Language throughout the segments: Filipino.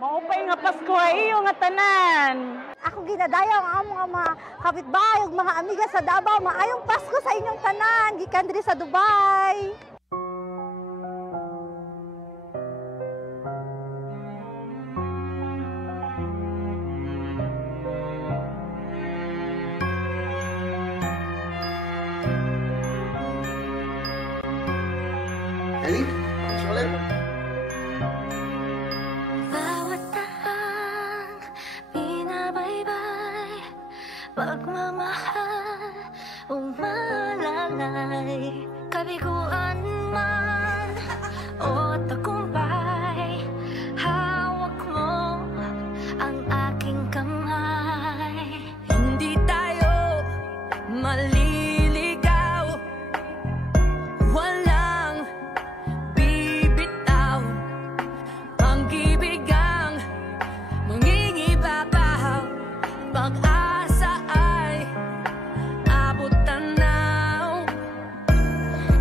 Maupay nga Pasko ay iyo nga tanan. Ako ginadayaw ang among mga kapitbahay ug mga amiga sa Davao. Maayong Pasko sa inyong tanan gikan diri sa Dubai. Ready? Solid. Pagmamahal o malalay, kabiguan man o tagumpay, hawak mo ang aking kamay. Hindi tayo maliligaw, walang bibitaw, pag-ibig ang mangingibakaw, pag-asa ay abot tanaw.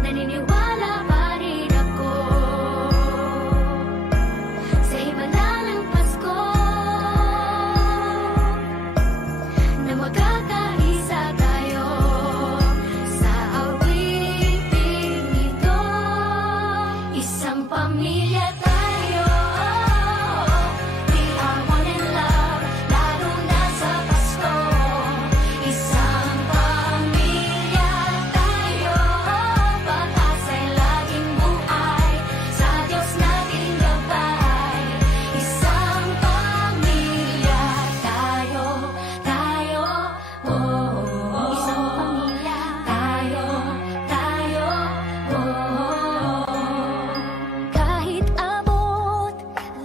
Naniniwala pa rin ako sa iba lang ng Pasko, na magkakaisa tayo sa awiting ito. Isang pamilya tayo, we are one in love, lalo na sa Pasko. Isang pamilya tayo, pag-asa'y laging buhay, sa Diyos nating gabay. Isang pamilya tayo, oh, isang pamilya tayo, oh. Kahit abot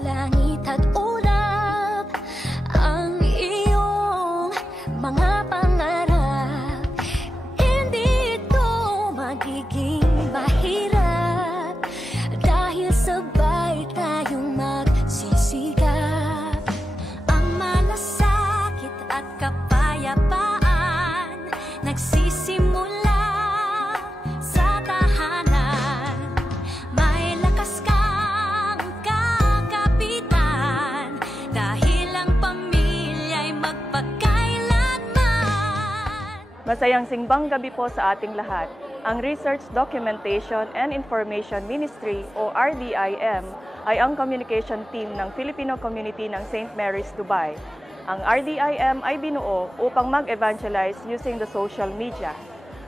langit at ulap ang iyong mga pangarap, hindi ito magiging mahirap dahil sabay tayong magsisikap. Ang malasakit at kapayapaan nagsisimula sa tahanan. May lakas kang kakapitan dahil ang pamilya'y magpakailanman. Masayang simbang gabi po sa ating lahat. Ang Research Documentation and Information Ministry o RDIM ay ang communication team ng Filipino community ng St. Mary's, Dubai. Ang RDIM ay binuo upang mag-evangelize using the social media.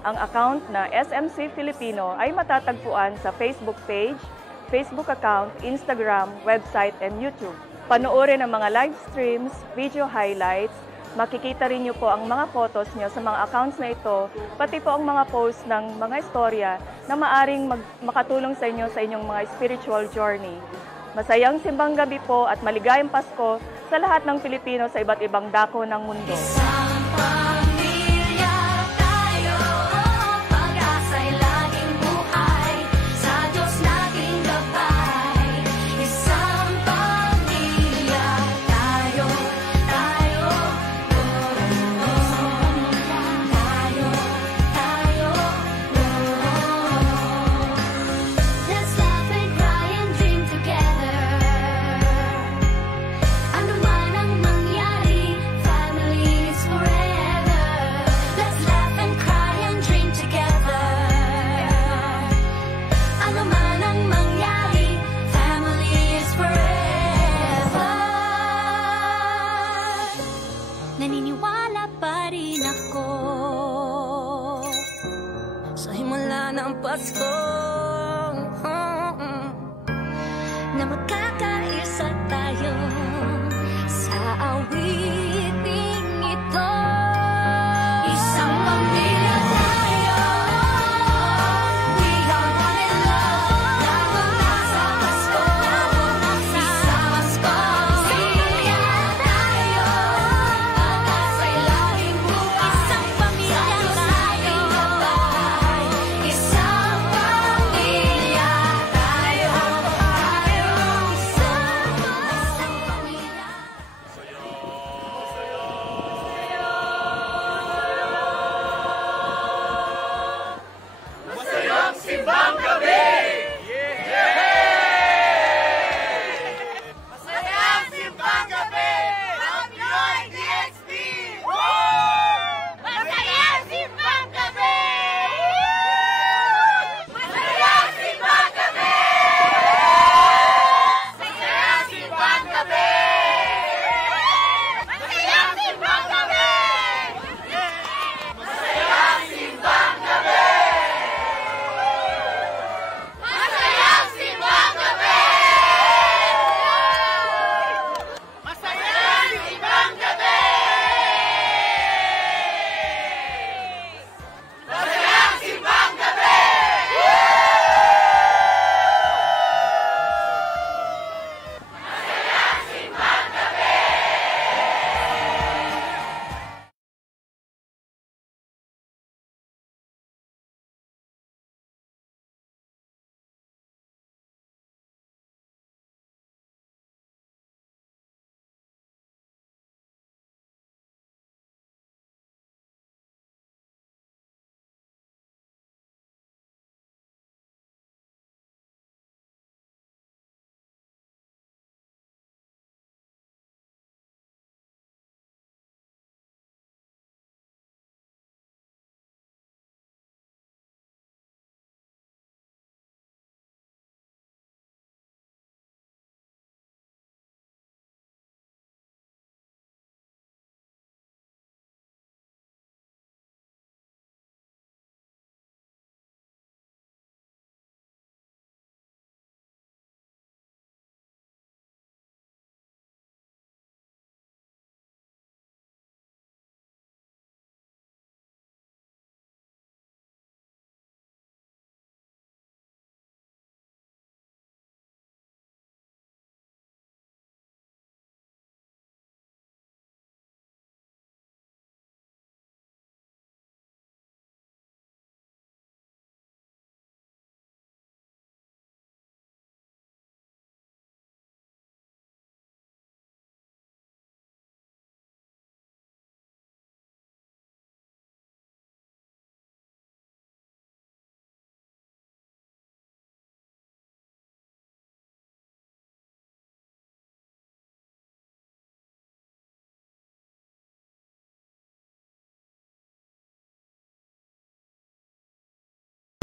Ang account na SMC Filipino ay matatagpuan sa Facebook page, Facebook account, Instagram, website, and YouTube. Panoorin ang mga live streams, video highlights, makikita rin niyo po ang mga photos niyo sa mga accounts na ito, pati po ang mga posts ng mga istorya na maaring makatulong sa inyo sa inyong mga spiritual journey. Masayang simbang gabi po at maligayang Pasko sa lahat ng Pilipino sa iba't ibang dako ng mundo. Isang pamilya tayo, pag-asa'y laging buhay, sa Diyos nating gabay. Isang pamilya tayo, let's laugh and cry and dream together. Ano man ang mangyari, family is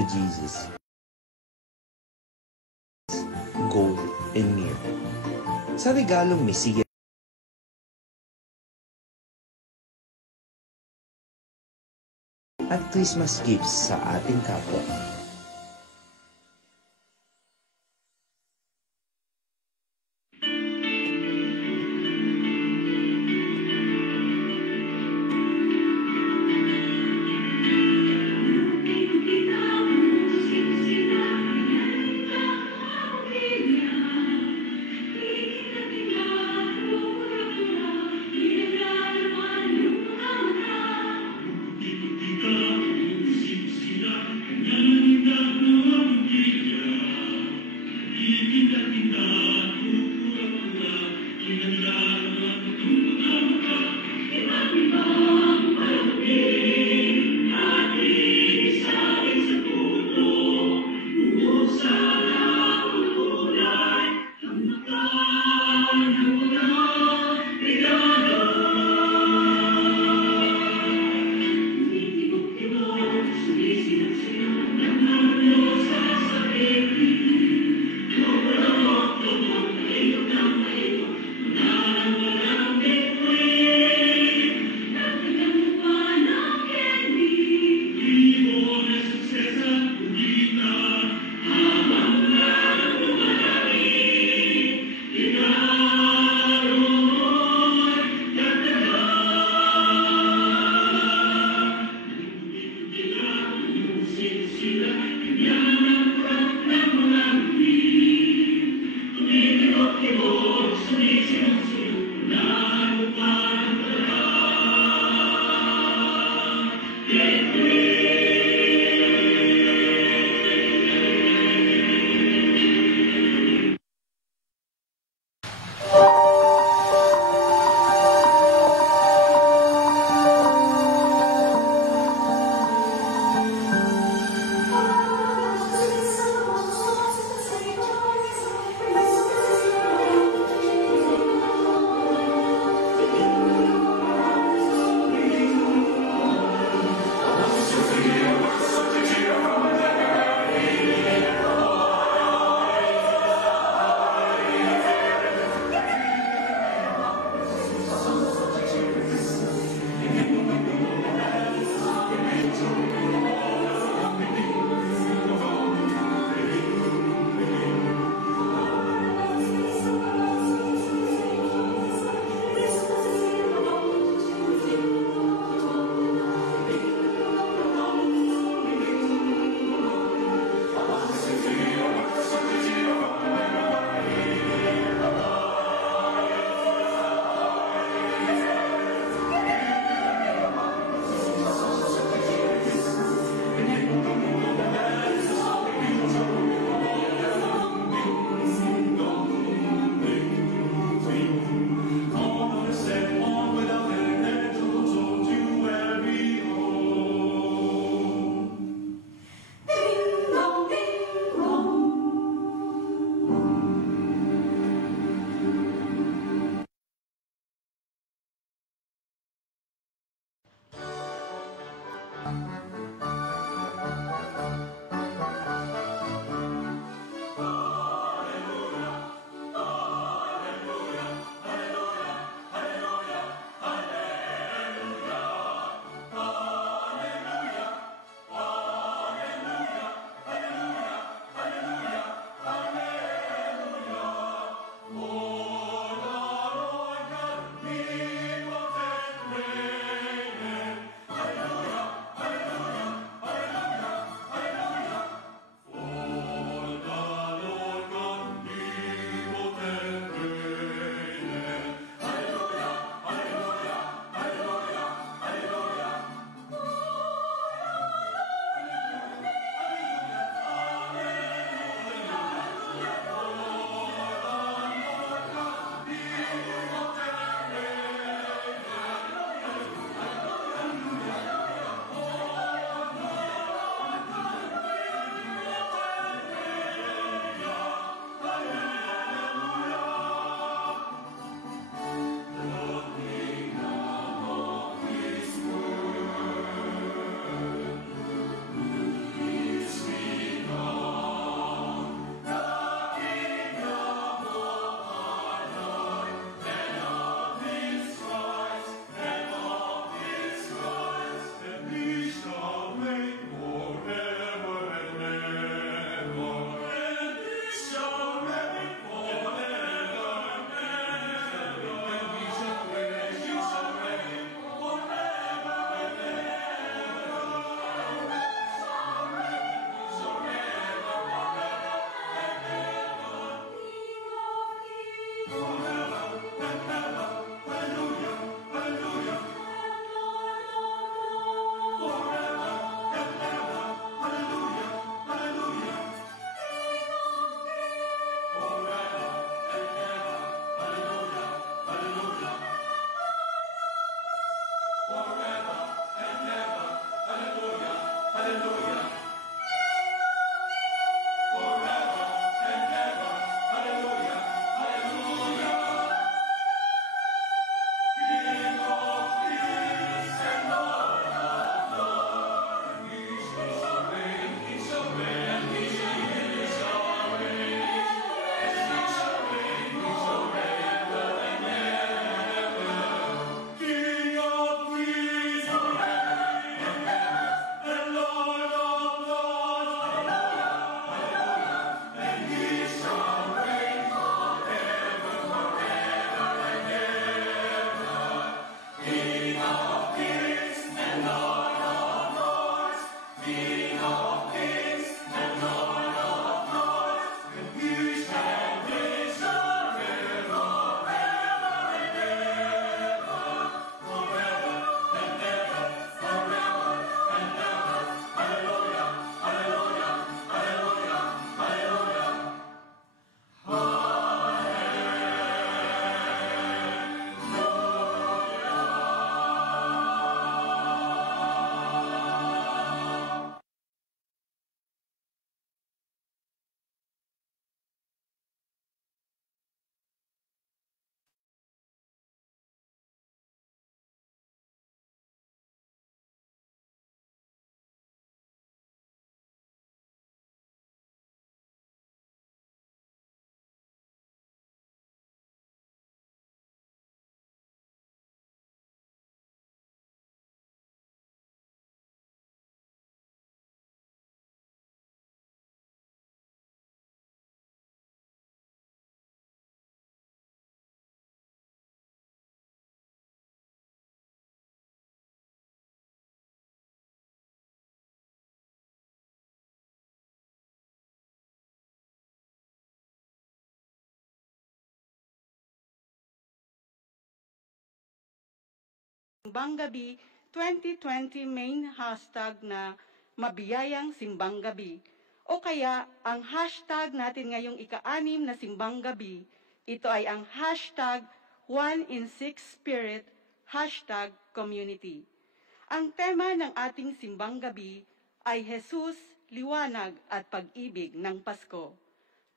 Jesus, gold, and myrrh. Sa regalong Mesiya at Christmas gifts sa ating kapwa. Simbang Gabi 2020 main hashtag na Mabiyayang Simbang Gabi. O kaya, ang hashtag natin ngayong ika-6 na Simbang Gabi, ito ay ang hashtag One in Six Spirit, hashtag Community. Ang tema ng ating Simbang Gabi ay Jesus, Liwanag at Pag-ibig ng Pasko.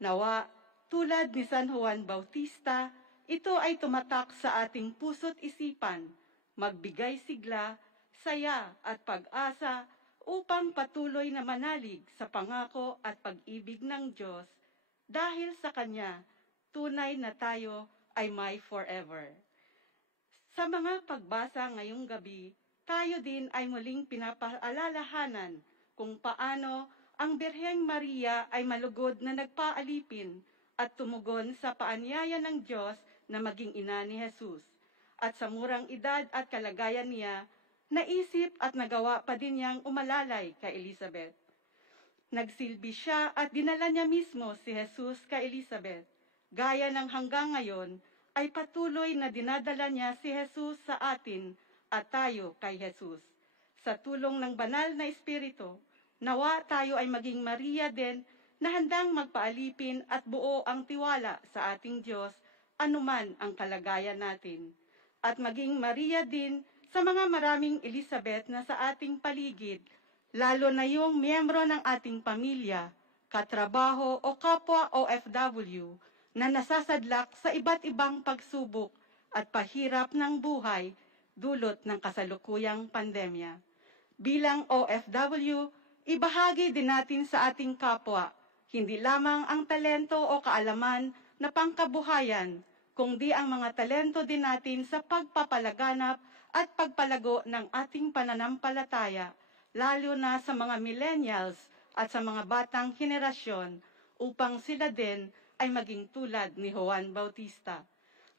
Nawa, tulad ni San Juan Bautista, ito ay tumatak sa ating puso't isipan, magbigay sigla, saya at pag-asa upang patuloy na manalig sa pangako at pag-ibig ng Diyos dahil sa Kanya, tunay na tayo ay may forever. Sa mga pagbasa ngayong gabi, tayo din ay muling pinapaalalahanan kung paano ang Birheng Maria ay malugod na nagpaalipin at tumugon sa paanyaya ng Diyos na maging ina ni Jesus. At sa murang edad at kalagayan niya, naisip at nagawa pa din niyang umalalay kay Elizabeth. Nagsilbi siya at dinala niya mismo si Jesus kay Elizabeth. Gaya ng hanggang ngayon, ay patuloy na dinadala niya si Jesus sa atin at tayo kay Jesus. Sa tulong ng banal na Espiritu, nawa tayo ay maging Maria din na handang magpaalipin at buo ang tiwala sa ating Diyos anuman ang kalagayan natin. At maging Maria din sa mga maraming Elizabeth na sa ating paligid, lalo na yung miyembro ng ating pamilya, katrabaho o kapwa OFW na nasasadlak sa iba't ibang pagsubok at pahirap ng buhay dulot ng kasalukuyang pandemya. Bilang OFW, ibahagi din natin sa ating kapwa, hindi lamang ang talento o kaalaman na pangkabuhayan, kundi ang mga talento din natin sa pagpapalaganap at pagpalago ng ating pananampalataya, lalo na sa mga millennials at sa mga batang henerasyon, upang sila din ay maging tulad ni Juan Bautista.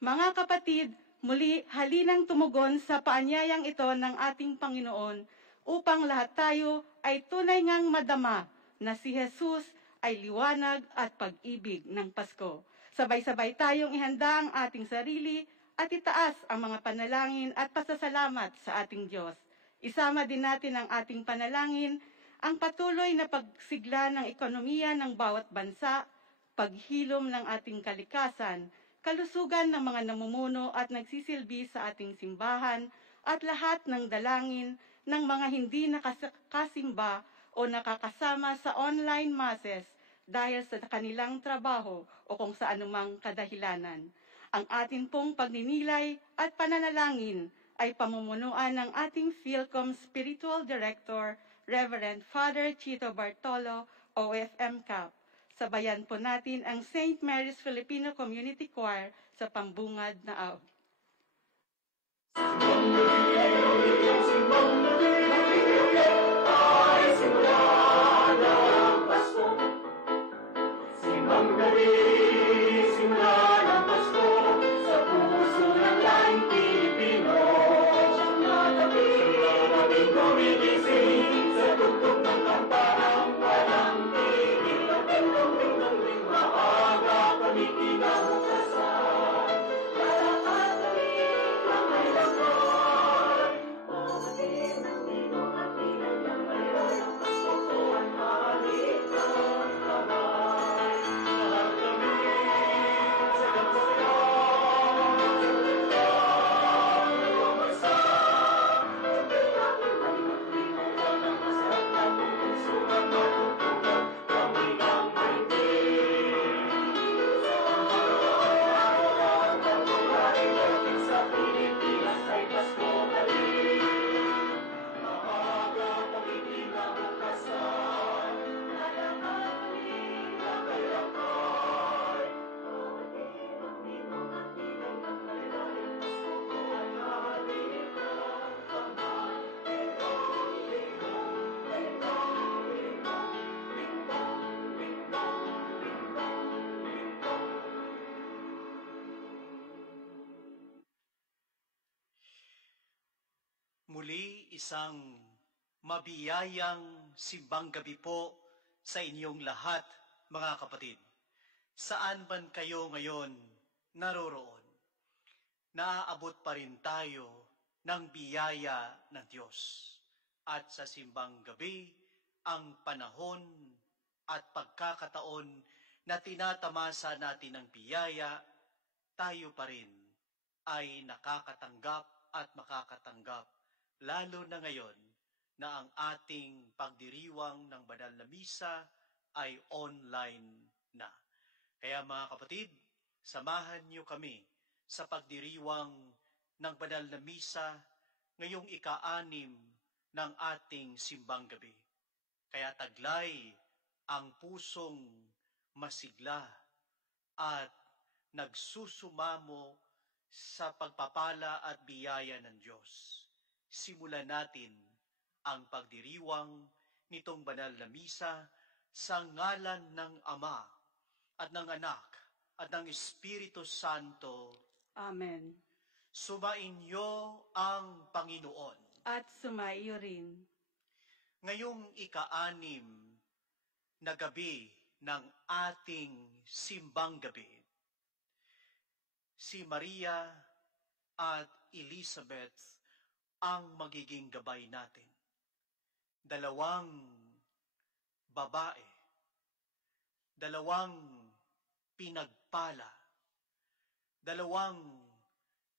Mga kapatid, muli halinang tumugon sa paanyayang ito ng ating Panginoon upang lahat tayo ay tunay ngang madama na si Jesus ay liwanag at pag-ibig ng Pasko. Sabay-sabay tayong ihanda ang ating sarili at itaas ang mga panalangin at pasasalamat sa ating Diyos. Isama din natin ang ating panalangin, ang patuloy na pagsigla ng ekonomiya ng bawat bansa, paghilom ng ating kalikasan, kalusugan ng mga namumuno at nagsisilbi sa ating simbahan, at lahat ng dalangin ng mga hindi nakakasimba o nakakasama sa online masses dahil sa kanilang trabaho o kung sa anumang kadahilanan. Ang ating pong pagninilay at pananalangin ay pamumunuan ng ating PhilCom Spiritual Director, Reverend Father Chito Bartolo, OFM Cap. Sabayan po natin ang St. Mary's Filipino Community Choir sa pambungad na awit. Muli isang mabiyayang simbang gabi po sa inyong lahat, mga kapatid. Saan man kayo ngayon naroroon, naaabot pa rin tayo ng biyaya ng Diyos. At sa simbang gabi, ang panahon at pagkakataon na tinatamasa natin ng biyaya, tayo pa rin ay nakakatanggap at makakatanggap, lalo na ngayon na ang ating pagdiriwang ng banal na misa ay online na. Kaya mga kapatid, samahan niyo kami sa pagdiriwang ng banal na misa ngayong ika-6 ng ating simbang gabi. Kaya taglay ang pusong masigla at nagsusumamo sa pagpapala at biyaya ng Diyos. Simulan natin ang pagdiriwang nitong banal na misa sa ngalan ng Ama at ng Anak at ng Espiritu Santo. Amen. Sumainyo ang Panginoon. At sumaiyo rin. Ngayong ika-6 na gabi ng ating simbang gabi, si Maria at Elizabeth ang magiging gabay natin. Dalawang babae, dalawang pinagpala, dalawang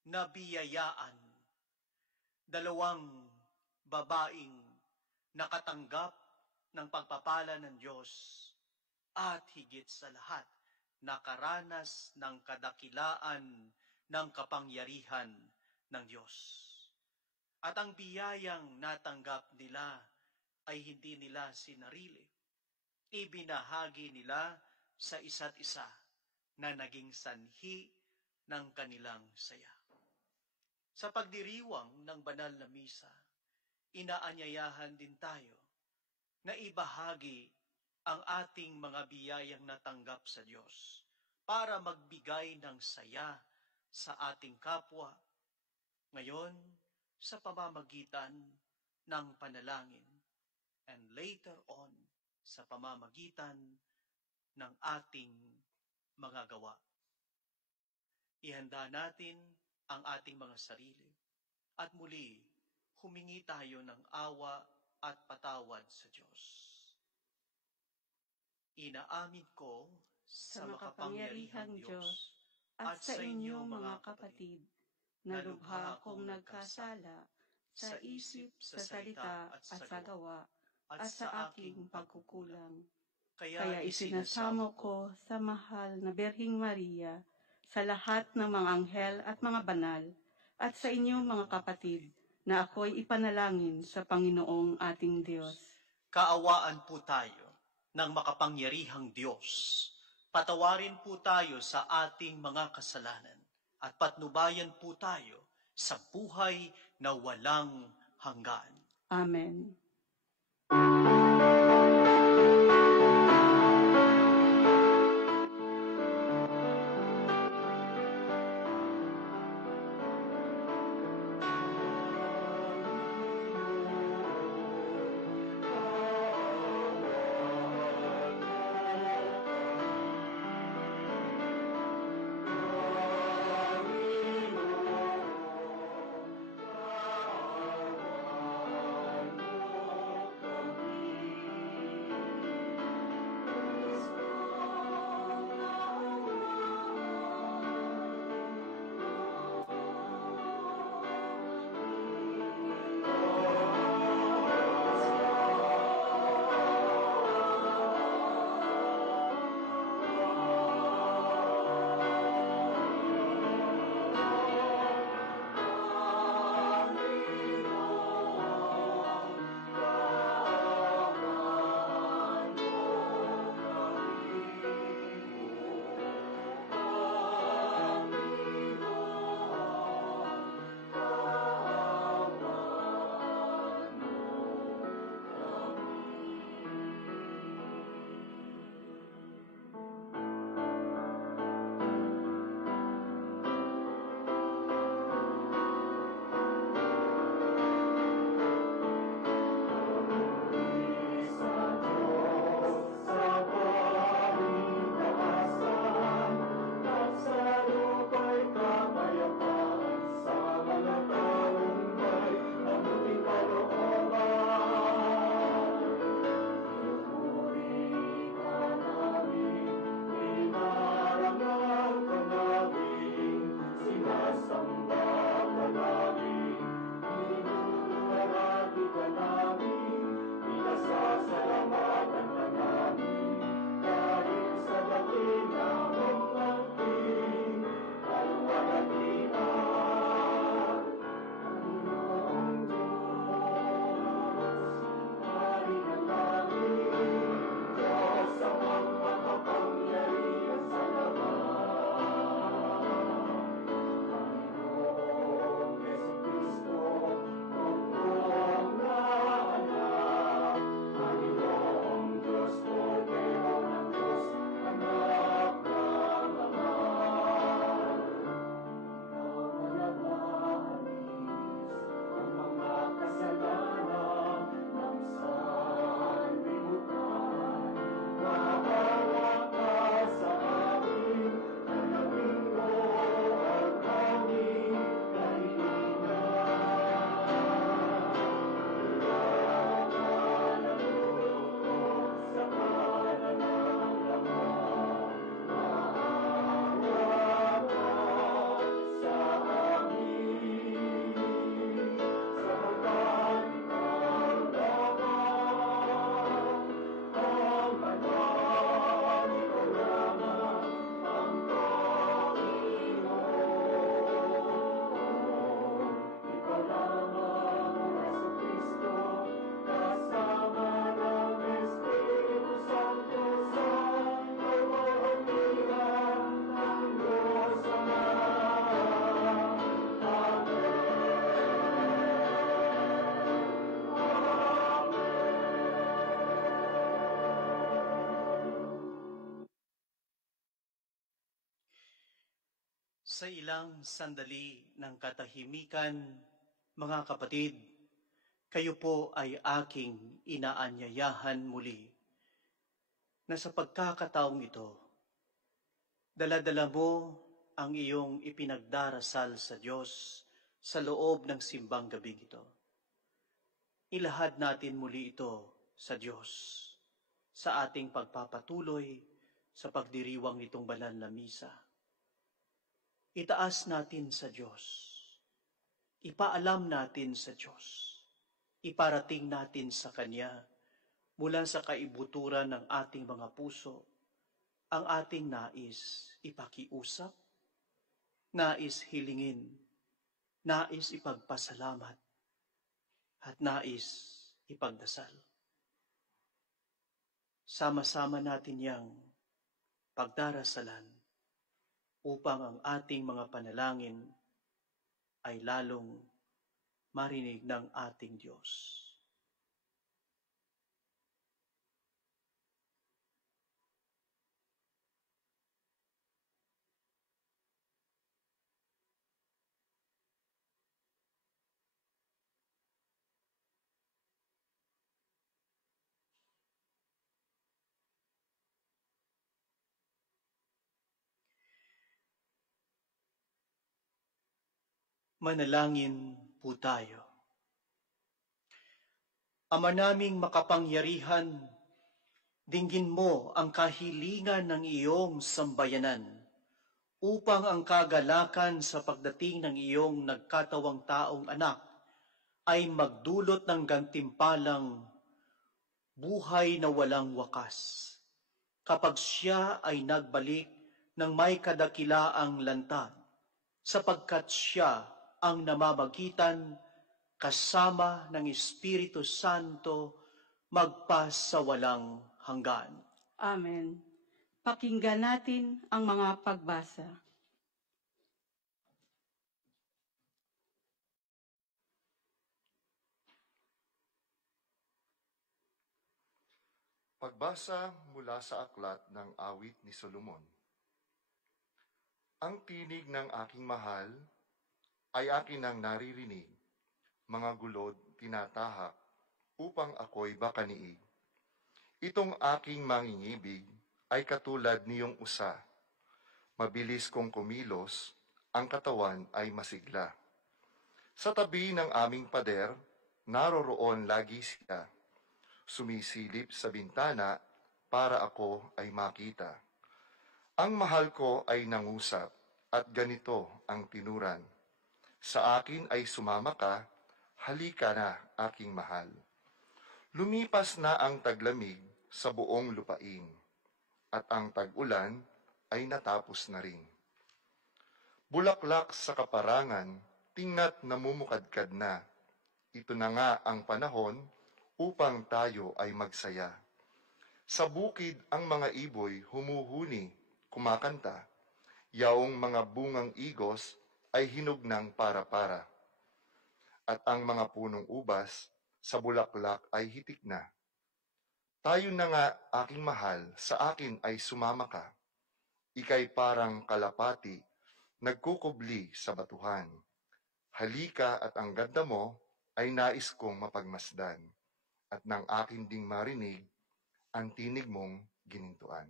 nabiyayaan, dalawang babaeng nakatanggap ng pagpapala ng Diyos at higit sa lahat, nakaranas ng kadakilaan ng kapangyarihan ng Diyos. At ang biyayang natanggap nila ay hindi nila sinarili. Ibinahagi nila sa isa't isa na naging sanhi ng kanilang saya. Sa pagdiriwang ng banal na misa, inaanyayahan din tayo na ibahagi ang ating mga biyayang natanggap sa Diyos para magbigay ng saya sa ating kapwa. Ngayon, sa pamamagitan ng panalangin, and later on, sa pamamagitan ng ating mga gawa. Ihanda natin ang ating mga sarili at muli humingi tayo ng awa at patawad sa Diyos. Inaamin ko Sa makapangyarihang Diyos at sa inyo mga kapatid, na lubha akong nagkasala sa isip, sa salita at sa gawa at sa aking pagkukulang. Kaya isinasamo ko sa mahal na Birheng Maria, sa lahat ng mga anghel at mga banal, at sa inyong mga kapatid, na ako'y ipanalangin sa Panginoong ating Diyos. Kaawaan po tayo ng makapangyarihang Diyos. Patawarin po tayo sa ating mga kasalanan at patnubayan po tayo sa buhay na walang hanggan. Amen. Sa ilang sandali ng katahimikan, mga kapatid, kayo po ay aking inaanyayahan muli na sa pagkakataong ito, dala-dala mo ang iyong ipinagdarasal sa Diyos sa loob ng simbang gabing ito. Ilahad natin muli ito sa Diyos sa ating pagpapatuloy sa pagdiriwang nitong banal na misa. Itaas natin sa Diyos. Ipaalam natin sa Diyos. Iparating natin sa Kanya mula sa kaibuturan ng ating mga puso ang ating nais ipakiusap, nais hilingin, nais ipagpasalamat, at nais ipagdasal. Sama-sama natin yang pagdarasalan upang ang ating mga panalangin ay lalong marinig ng ating Diyos. Manalangin po tayo. Ama naming makapangyarihan, dinggin mo ang kahilingan ng iyong sambayanan upang ang kagalakan sa pagdating ng iyong nagkatawang taong anak ay magdulot ng gantimpalang buhay na walang wakas. Kapag siya ay nagbalik ng may kadakilaang lantad, sapagkat siya ang namamagitan kasama ng Espiritu Santo magpasawalang hanggan. Amen. Pakinggan natin ang mga pagbasa. Pagbasa mula sa aklat ng awit ni Solomon. Ang tinig ng aking mahal ay akin ang naririnig, mga gulod tinatahak upang ako'y bakaniig. Itong aking mangingibig ay katulad niyong usa. Mabilis kong kumilos, ang katawan ay masigla. Sa tabi ng aming pader, naroroon lagi siya. Sumisilip sa bintana para ako ay makita. Ang mahal ko ay nangusap at ganito ang tinuran. Sa akin ay sumama ka, halika na aking mahal. Lumipas na ang taglamig sa buong lupain, at ang tag-ulan ay natapos na rin. Bulaklak sa kaparangan, tingna't namumukadkad na. Ito na nga ang panahon upang tayo ay magsaya. Sa bukid ang mga iboy humuhuni, kumakanta. Yaong mga bungang igos ay hinog ng para-para. At ang mga punong ubas sa bulaklak ay hitik na. Tayo na nga, aking mahal, sa akin ay sumama ka. Ika'y parang kalapati, nagkukubli sa batuhan. Halika at ang ganda mo ay nais kong mapagmasdan, at nang akin ding marinig, ang tinig mong ginintuan.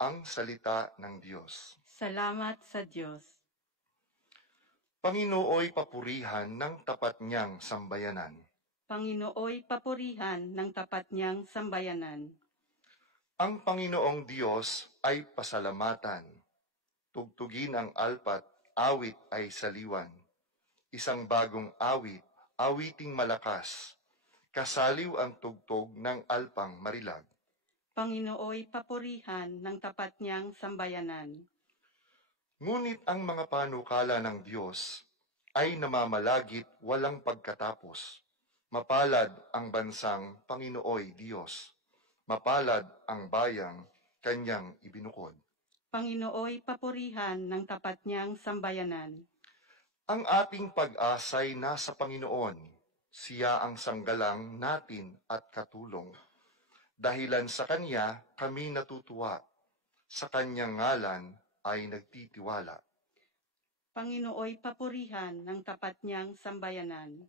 Ang salita ng Diyos. Salamat sa Diyos. Panginooy papurihan ng tapat niyang sambayanan. Panginooy papurihan ng tapat niyang sambayanan. Ang Panginoong Diyos ay pasalamatan. Tugtugin ang alpat, awit ay saliwan. Isang bagong awit, awiting malakas. Kasaliw ang tugtog ng alpang marilag. Panginooy papurihan ng tapat niyang sambayanan. Ngunit ang mga panukala ng Diyos ay namamalagit walang pagkatapos. Mapalad ang bansang Panginooy Diyos. Mapalad ang bayang kanyang ibinukod. Panginooy papurihan ng tapat niyang sambayanan. Ang ating pag-asay nasa Panginoon. Siya ang sanggalang natin at katulong. Dahilan sa Kanya kami natutuwa. Sa Kanyang ngalan ay nagtitiwala. Panginooy papurihan ng tapat niyang sambayanan.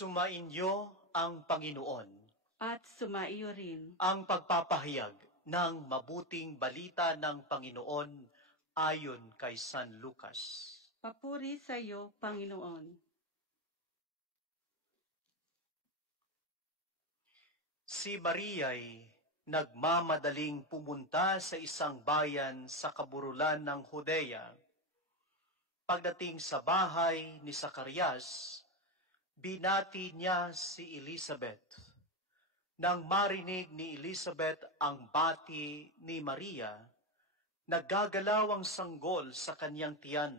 Sumainyo ang Panginoon At sumaiyo rin. ang pagpapahayag ng mabuting balita ng Panginoon ayon kay San Lucas. Papuri sa iyo, Panginoon. Si Maria'y nagmamadaling pumunta sa isang bayan sa kaburulan ng Judea. Pagdating sa bahay ni Zacarias, binati niya si Elizabeth. Nang marinig ni Elizabeth ang bati ni Maria, naggagalaw ang sanggol sa kanyang tiyan.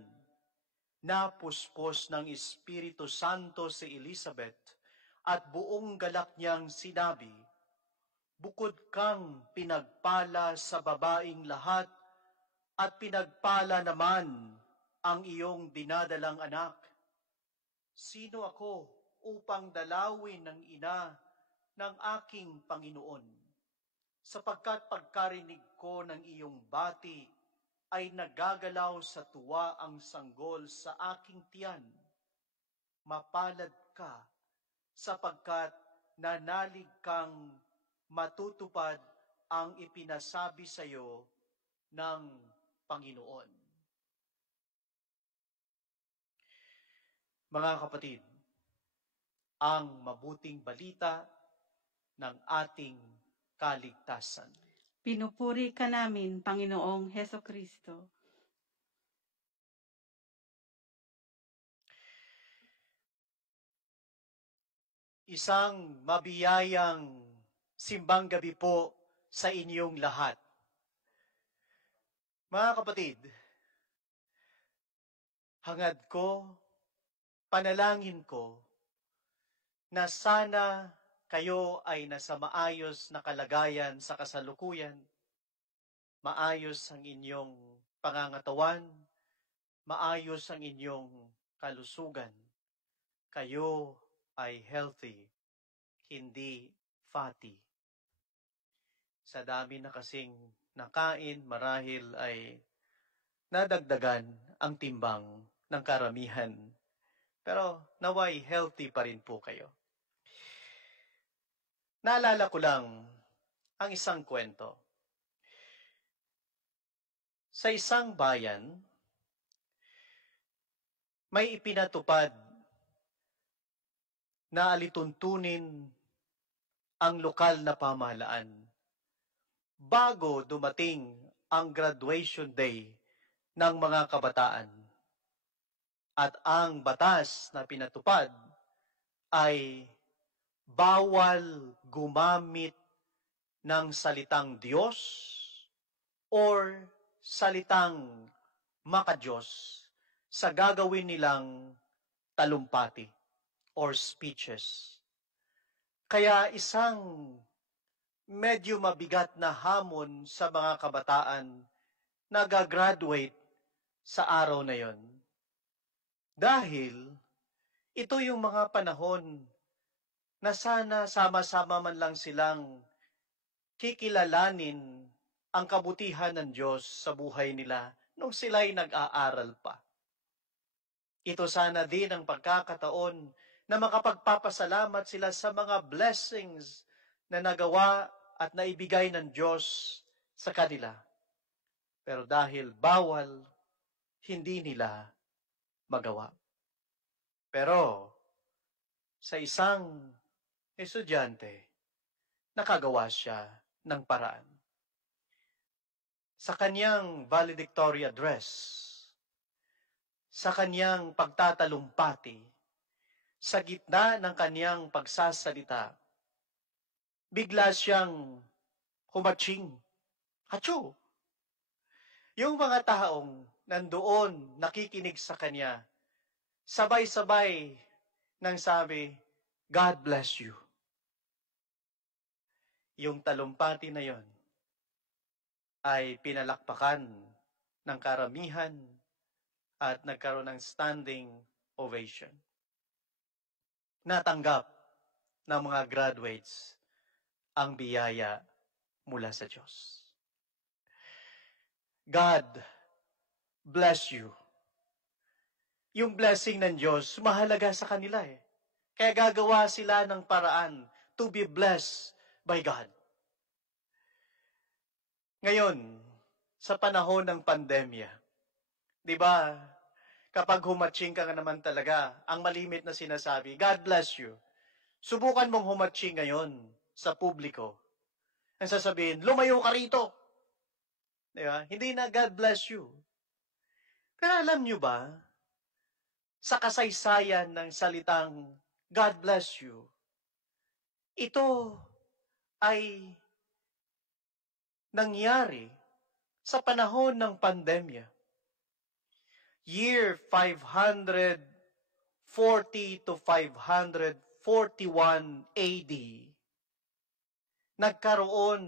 Napuspos ng Espiritu Santo si Elizabeth at buong galak niyang sinabi, "Bukod kang pinagpala sa babaing lahat at pinagpala naman ang iyong dinadalang anak. Sino ako upang dalawin ng ina ng aking Panginoon? Sapagkat pagkarinig ko ng iyong bati, ay nagagalaw sa tuwa ang sanggol sa aking tiyan. Mapalad ka, sapagkat nanalig kang matutupad ang ipinasabi sa iyo ng Panginoon." Mga kapatid, ang mabuting balita ng ating kaligtasan. Pinupuri ka namin, Panginoong Heso Kristo. Isang mabiyayang simbang gabi po sa inyong lahat. Mga kapatid, hangad ko, panalangin ko, na sana kayo ay nasa maayos na kalagayan sa kasalukuyan, maayos ang inyong pangangatawan, maayos ang inyong kalusugan. Kayo ay healthy, hindi fatty. Sa dami na kasing nakain, marahil ay nadagdagan ang timbang ng karamihan. Pero naway healthy pa rin po kayo. Naalala ko lang ang isang kwento. Sa isang bayan, may ipinatupad na alituntunin ang lokal na pamahalaan bago dumating ang graduation day ng mga kabataan. At ang batas na pinatupad ay bawal gumamit ng salitang Diyos or salitang makadiyos sa gagawin nilang talumpati or speeches. Kaya isang medyo mabigat na hamon sa mga kabataan na gagraduate sa araw na yon. Dahil ito yung mga panahon na sana sama-sama man lang silang kikilalanin ang kabutihan ng Diyos sa buhay nila nung sila'y nag-aaral pa. Ito sana din ang pagkakataon na makapagpapasalamat sila sa mga blessings na nagawa at naibigay ng Diyos sa kanila. Pero dahil bawal, hindi nila magawa. Pero sa isang estudyante, nakagawa siya ng paraan. Sa kanyang valedictory address, sa kanyang pagtatalumpati, sa gitna ng kanyang pagsasalita, bigla siyang humatching. Hacho! Yung mga taong nandoon nakikinig sa kanya, sabay-sabay nang sabi, God bless you. Yung talumpati na yon ay pinalakpakan ng karamihan at nagkaroon ng standing ovation. Natanggap ng mga graduates ang biyaya mula sa Diyos. God bless you. Yung blessing ng Diyos, mahalaga sa kanila eh. Kaya gagawa sila ng paraan to be blessed by God. Ngayon, sa panahon ng pandemya, di ba, kapag humatching ka nga naman talaga, ang malimit na sinasabi, God bless you. Subukan mong humatching ngayon sa publiko. Ang sasabihin, lumayo ka rito. Di ba? Hindi na God bless you. Pero alam nyo ba, sa kasaysayan ng salitang God bless you, ito ay nangyari sa panahon ng pandemya. Year 540 to 541 AD, nagkaroon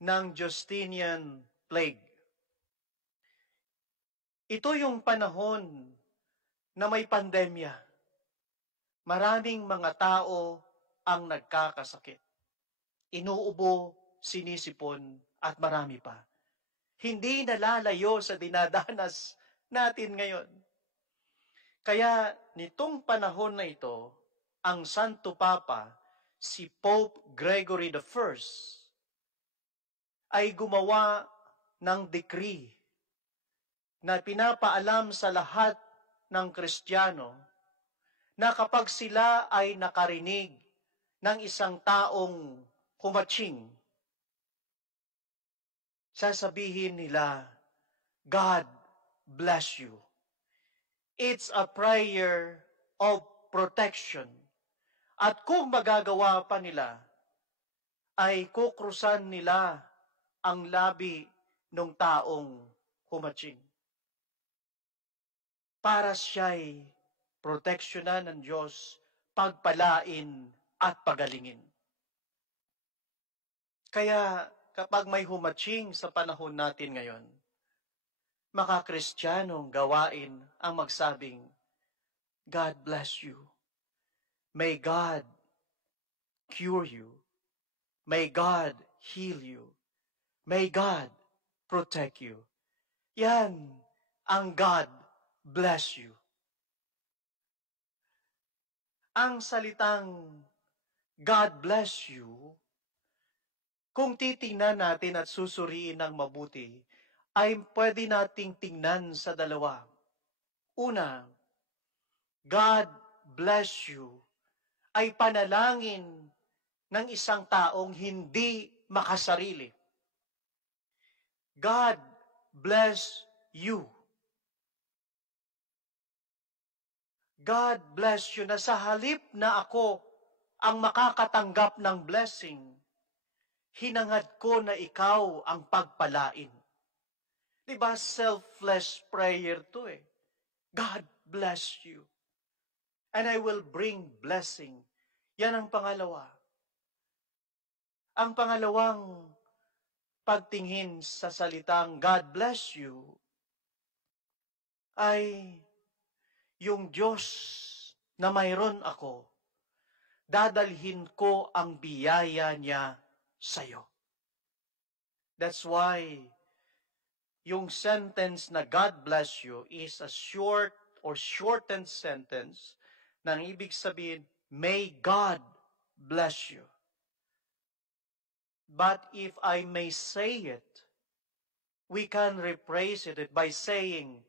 ng Justinian plague. Ito yung panahon na may pandemya. Maraming mga tao ang nagkakasakit. Inuubo, sinisipon, at marami pa. Hindi nalalayo sa dinadanas natin ngayon. Kaya nitong panahon na ito, ang Santo Papa, si Pope Gregory I, ay gumawa ng decree na pinapaalam sa lahat ng Kristiyano na kapag sila ay nakarinig ng isang taong humatching, sasabihin nila, God bless you. It's a prayer of protection. At kung magagawa pa nila, ay kukrusan nila ang labi ng taong humatching. Para siya'y proteksyonan ng Diyos, pagpalain at pagalingin. Kaya kapag may humatching sa panahon natin ngayon, makakristyanong gawain ang magsabing, God bless you. May God cure you. May God heal you. May God protect you. Yan ang God bless you. Ang salitang God bless you, kung titingnan natin at susuriin ng mabuti, ay pwede nating tingnan sa dalawa. Una, God bless you ay panalangin ng isang taong hindi makasarili. God bless you. God bless you na sa halip na ako ang makakatanggap ng blessing, hinangad ko na ikaw ang pagpalain. Diba selfless prayer to eh. God bless you. And I will bring blessing. Yan ang pangalawa. Ang pangalawang pagtingin sa salitang God bless you ay yung Diyos na mayroon ako, dadalhin ko ang biyaya niya sa'yo. That's why yung sentence na God bless you is a short or shortened sentence nang ibig sabihin, may God bless you. But if I may say it, we can rephrase it by saying,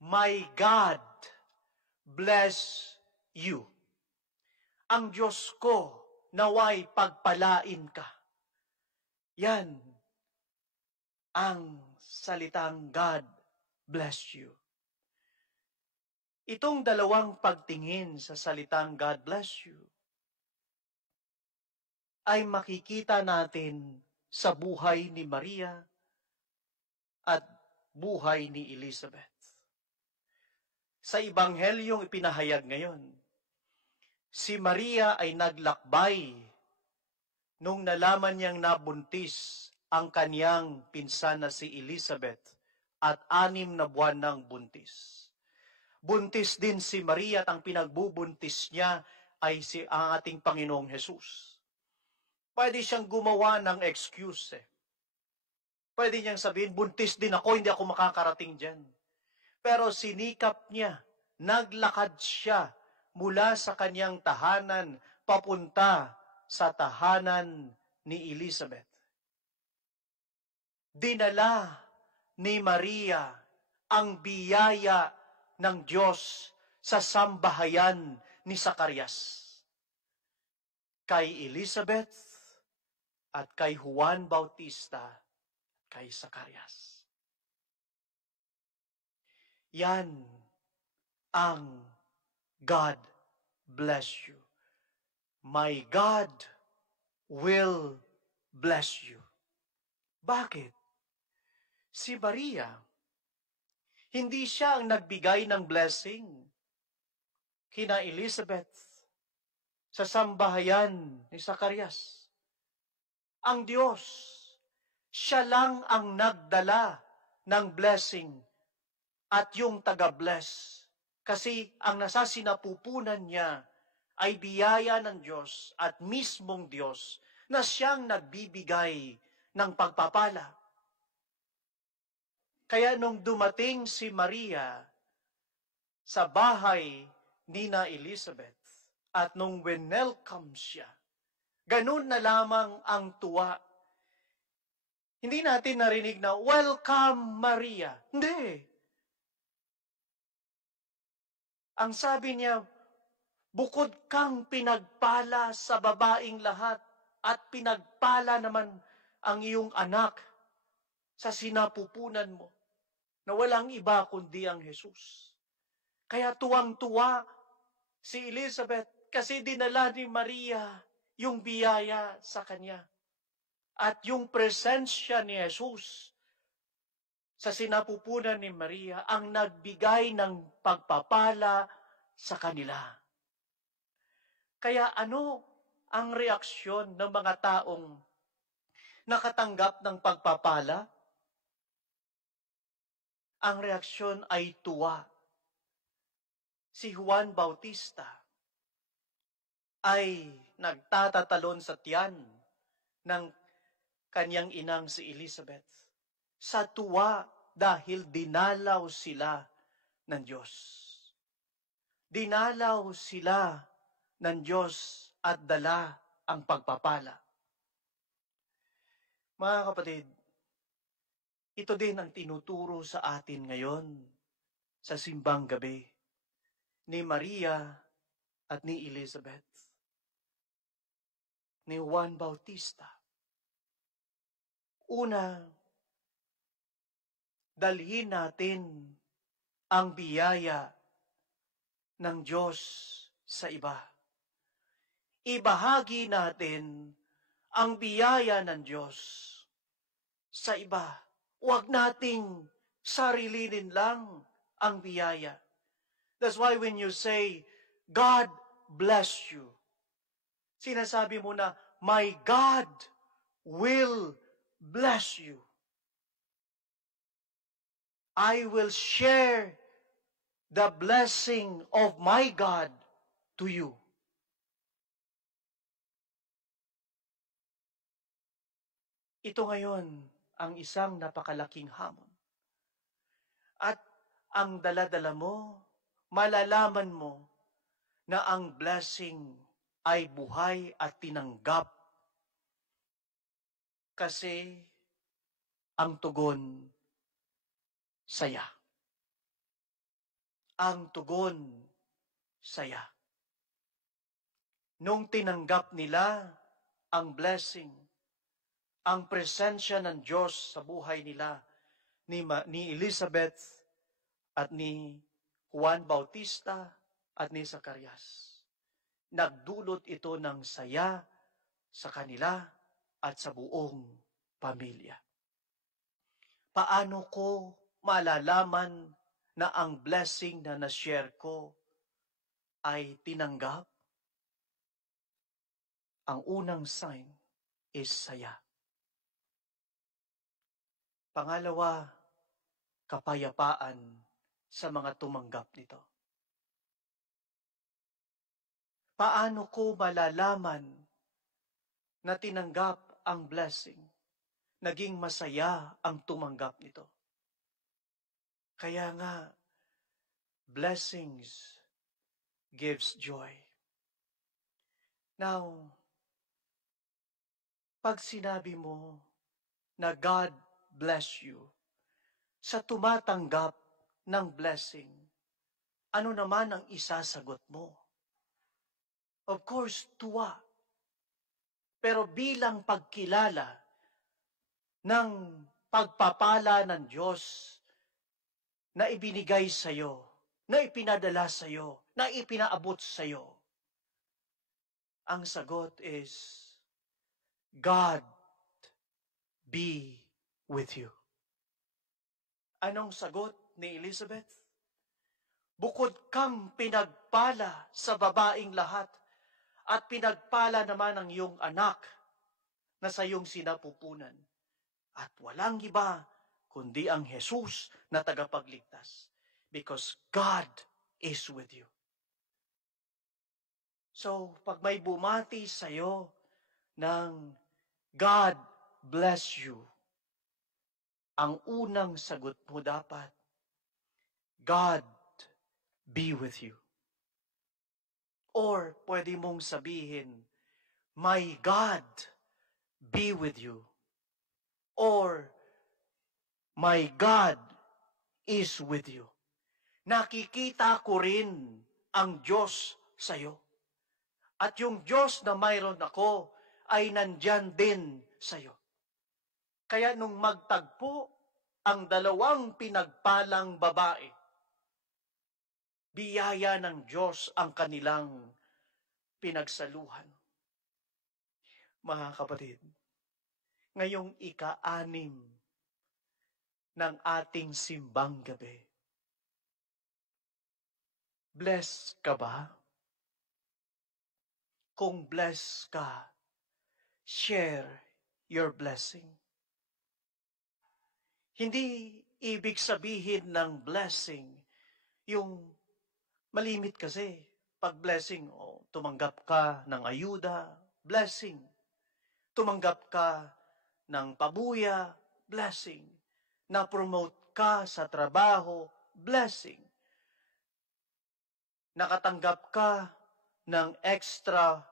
my God bless you. Ang Diyos ko naway pagpalain ka. Yan ang salitang God bless you. Itong dalawang pagtingin sa salitang God bless you ay makikita natin sa buhay ni Maria at buhay ni Elizabeth. Sa Ebanghelyong ipinahayag ngayon, si Maria ay naglakbay nung nalaman niyang nabuntis ang kaniyang pinsan na si Elizabeth at 6 na buwan ng buntis. Buntis din si Maria at ang pinagbubuntis niya ay ang ating Panginoong Hesus. Pwede siyang gumawa ng excuse. Pwede niyang sabihin, buntis din ako, hindi ako makakarating dyan. Pero sinikap niya, naglakad siya mula sa kanyang tahanan papunta sa tahanan ni Elizabeth. Dinala ni Maria ang biyaya ng Diyos sa sambahayan ni Zacarias. Kay Elizabeth at kay Juan Bautista at kay Zacarias. Yan ang God bless you. My God will bless you. Bakit? Si Maria, hindi siya ang nagbigay ng blessing kina Elizabeth sa sambahayan ni Zacarias. Ang Diyos, siya lang ang nagdala ng blessing at yung taga-bless. Kasi ang nasasinapupunan niya ay biyaya ng Diyos at mismong Diyos na siyang nagbibigay ng pagpapala. Kaya nung dumating si Maria sa bahay ni na Elizabeth at nung welcome siya, ganun na lamang ang tuwa. Hindi natin narinig na, welcome Maria. Hindi. Ang sabi niya, bukod kang pinagpala sa babaing lahat at pinagpala naman ang iyong anak sa sinapupunan mo na walang iba kundi ang Jesus. Kaya tuwang-tuwa si Elizabeth kasi dinala ni Maria yung biyaya sa kanya. At yung presensya ni Jesus sa sinapupunan ni Maria ang nagbigay ng pagpapala sa kanila. Kaya ano ang reaksyon ng mga taong nakatanggap ng pagpapala? Ang reaksyon ay tuwa. Si Juan Bautista ay nagtatatalon sa tiyan ng kanyang inang si Elizabeth sa tuwa dahil dinalaw sila ng Diyos. Dinalaw sila ng Diyos at dala ang pagpapala. Mga kapatid, ito din ang tinuturo sa atin ngayon sa simbang gabi ni Maria at ni Elizabeth, ni Juan Bautista. Una, dalhin natin ang biyaya ng Diyos sa iba. Ibahagi natin ang biyaya ng Diyos sa iba. Huwag nating sarilinin lang ang biyaya. That's why when you say, God bless you, sinasabi mo na, my God will bless you. I will share the blessing of my God to you. Ito ngayon ang isang napakalaking hamon. At ang dala-dala mo, malalaman mo na ang blessing ay buhay at tinanggap. Kasi ang tugon, saya. Ang tugon, saya. Nung tinanggap nila ang blessing, ang presensya ng Diyos sa buhay nila, ni Elizabeth at ni Juan Bautista at ni Zacarias. Nagdulot ito ng saya sa kanila at sa buong pamilya. Paano ko malalaman na ang blessing na na-share ko ay tinanggap? Ang unang sign is saya. Pangalawa, kapayapaan sa mga tumanggap nito. Paano ko malalaman na tinanggap ang blessing? Naging masaya ang tumanggap nito. Kaya nga, blessings gives joy. Now, pag sinabi mo na God bless you, sa tumatanggap ng blessing, ano naman ang isasagot mo? Of course, tuwa. Pero bilang pagkilala ng pagpapala ng Diyos na ibinigay sa iyo, na ipinadala sa iyo, na ipinaabot sa iyo, ang sagot is, God be with you. Anong sagot ni Elizabeth? Bukod kang pinagpala sa babaing lahat, at pinagpala naman ang iyong anak na sa iyong sinapupunan. At walang iba kundi ang Jesus na tagapagligtas. Because God is with you. So, pag may bumati sa iyo ng God bless you, ang unang sagot mo dapat, God be with you. Or pwede mong sabihin, my God be with you. Or, my God is with you. Nakikita ko rin ang Diyos sa iyo. At yung Diyos na mayroon ako ay nandyan din sa iyo. Kaya nung magtagpo ang dalawang pinagpalang babae, biyaya ng Diyos ang kanilang pinagsaluhan. Mga kapatid, ngayong ika-6 ng ating simbang gabi, blessed ka ba? Kung blessed ka, share your blessing. Hindi ibig sabihin ng blessing yung malimit kasi. Pag blessing, tumanggap ka ng ayuda, blessing. Tumanggap ka ng pabuya, blessing. Na-promote ka sa trabaho, blessing. Nakatanggap ka ng extra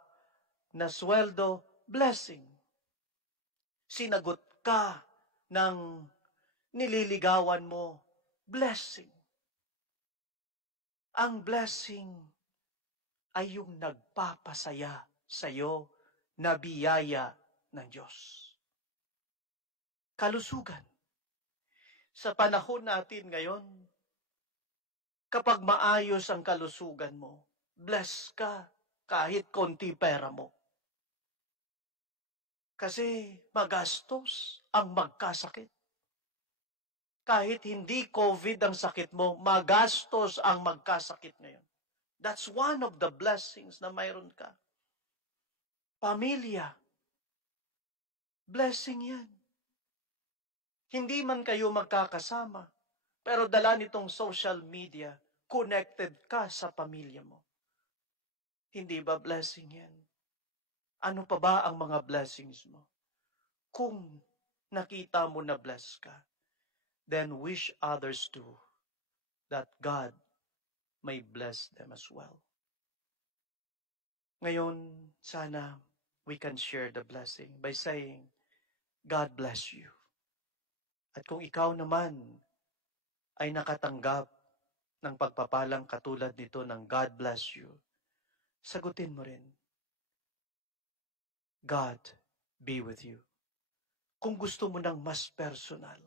na sweldo, blessing. Sinagot ka ng nililigawan mo, blessing. Ang blessing ay yung nagpapasaya sa iyo na biyaya ng Diyos. Kalusugan. Sa panahon natin ngayon, kapag maayos ang kalusugan mo, bless ka kahit konti pera mo. Kasi magastos ang magkasakit. Kahit hindi COVID ang sakit mo, magastos ang magkasakit ngayon. That's one of the blessings na mayroon ka. Pamilya. Blessing yan. Hindi man kayo magkakasama, pero dala nitong social media, connected ka sa pamilya mo. Hindi ba blessing yan? Ano pa ba ang mga blessings mo? Kung nakita mo na bless ka, then wish others too that God may bless them as well. Ngayon, sana we can share the blessing by saying, God bless you. At kung ikaw naman ay nakatanggap ng pagpapalang katulad nito ng God bless you, sagutin mo rin, God be with you. Kung gusto mo ng mas personal,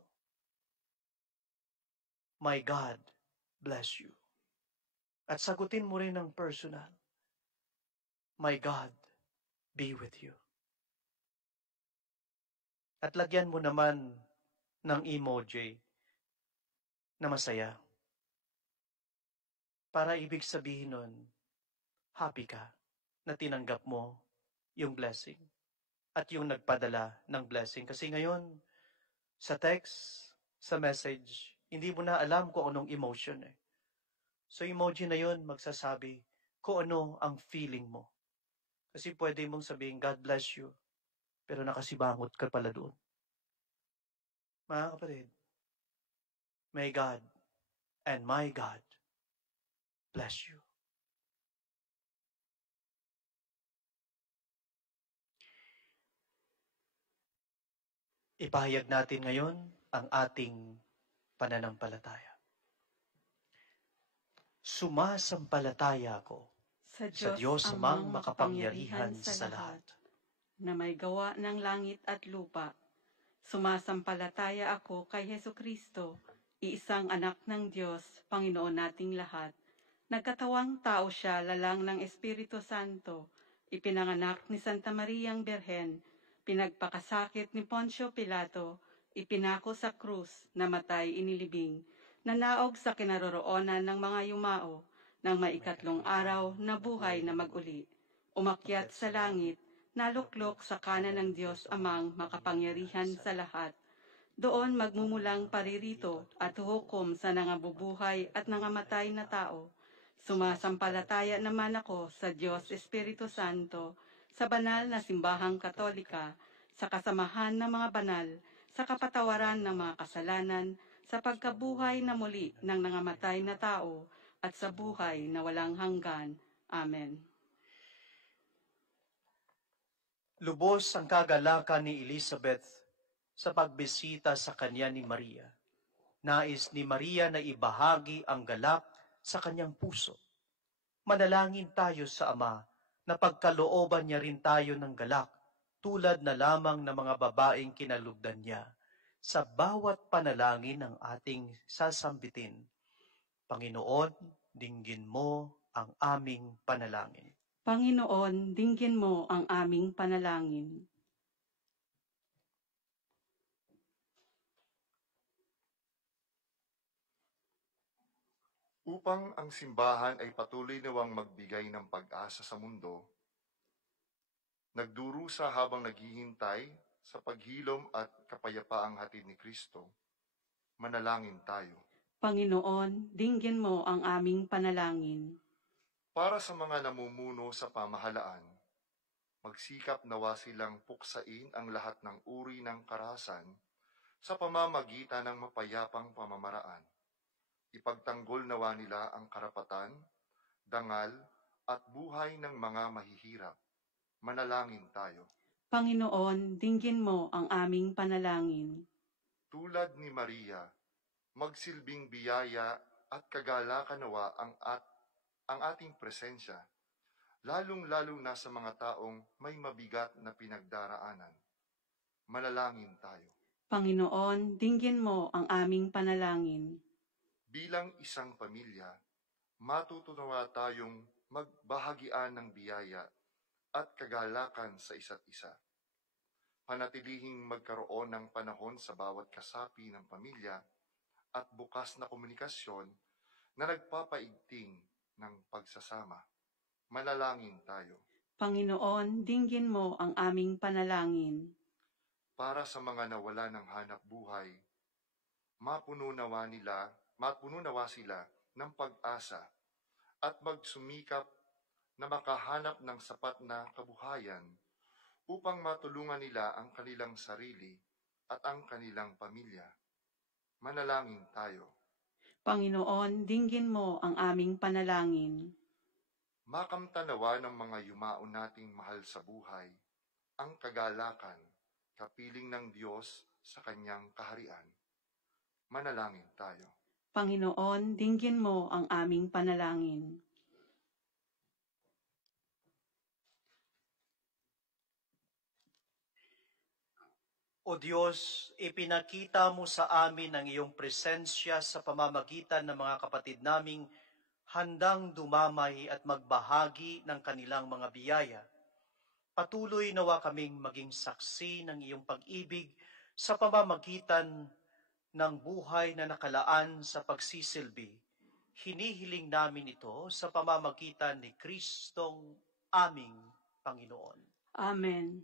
my God bless you. At sagutin mo rin ng personal, My God, be with you. At lagyan mo naman ng emoji na masaya. Para ibig sabihin nun, happy ka na tinanggap mo yung blessing at yung nagpadala ng blessing. Kasi ngayon, sa text, sa message, hindi mo na alam kung anong emotion eh. So emoji na yun magsasabi kung ano ang feeling mo. Kasi pwede mong sabihin, God bless you, pero nakasibangot ka pala doon. Mga kapatid, may God and my God bless you. Ipahayag natin ngayon ang ating pananampalataya. Sumasampalataya ako sa Diyos amang makapangyarihan sa lahat, na may gawa ng langit at lupa. Sumasampalataya ako kay Hesukristo, iisang anak ng Diyos, Panginoon nating lahat. Nagkatawang tao siya lalang ng Espiritu Santo, ipinanganak ni Santa Mariang Berhen, pinagpakasakit ni Poncio Pilato, ipinako sa krus, namatay inilibing, nanaog sa kinaroroonan ng mga yumao, ng maikatlong araw na buhay na maguli. Umakyat sa langit, naluklok sa kanan ng Diyos amang makapangyarihan sa lahat. Doon magmumulang paririto at hukom sa nangabubuhay at nangamatay na tao. Sumasampalataya naman ako sa Diyos Espiritu Santo, sa banal na simbahang katolika, sa kasamahan ng mga banal, sa kapatawaran ng mga kasalanan, sa pagkabuhay na muli ng nangamatay na tao, at sa buhay na walang hanggan. Amen. Lubos ang kagalakan ni Elizabeth sa pagbisita sa kanya ni Maria. Nais ni Maria na ibahagi ang galak sa kanyang puso. Manalangin tayo sa Ama na pagkalooban niya rin tayo ng galak, tulad na lamang ng mga babaeng kinalugdan niya. Sa bawat panalangin ng ating sasambitin, Panginoon, dinggin mo ang aming panalangin. Panginoon, dinggin mo ang aming panalangin. Upang ang simbahan ay patuloy nawang magbigay ng pag-asa sa mundo, nagdurusa habang naghihintay sa paghilom at kapayapaang hatid ni Kristo, manalangin tayo. Panginoon, dinggin mo ang aming panalangin. Para sa mga namumuno sa pamahalaan, magsikap nawa silang puksain ang lahat ng uri ng karahasan sa pamamagitan ng mapayapang pamamaraan. Ipagtanggol nawa nila ang karapatan, dangal, at buhay ng mga mahihirap. Manalangin tayo. Panginoon, dinggin mo ang aming panalangin. Tulad ni Maria, magsilbing biyaya at kagalakan nawa ang ating presensya, lalong-lalo na sa mga taong may mabigat na pinagdaraanan. Manalangin tayo. Panginoon, dinggin mo ang aming panalangin. Bilang isang pamilya, matutunawa tayong magbahagian ng biyaya at kagalakan sa isa't isa. Panatilihing magkaroon ng panahon sa bawat kasapi ng pamilya at bukas na komunikasyon na nagpapaigting ng pagsasama. Manalangin tayo. Panginoon, dinggin mo ang aming panalangin. Para sa mga nawala ng hanap buhay, mapuno nawa sila ng pag-asa at magsumikap na makahanap ng sapat na kabuhayan upang matulungan nila ang kanilang sarili at ang kanilang pamilya. Manalangin tayo. Panginoon, dinggin mo ang aming panalangin. Makamtanawa ng mga yumao nating mahal sa buhay ang kagalakan, kapiling ng Diyos sa kanyang kaharian. Manalangin tayo. Panginoon, dinggin mo ang aming panalangin. O Diyos, ipinakita mo sa amin ang iyong presensya sa pamamagitan ng mga kapatid naming handang dumamay at magbahagi ng kanilang mga biyaya. Patuloy nawa kaming maging saksi ng iyong pag-ibig sa pamamagitan ng buhay na nakalaan sa pagsisilbi. Hinihiling namin ito sa pamamagitan ni Kristong aming Panginoon. Amen.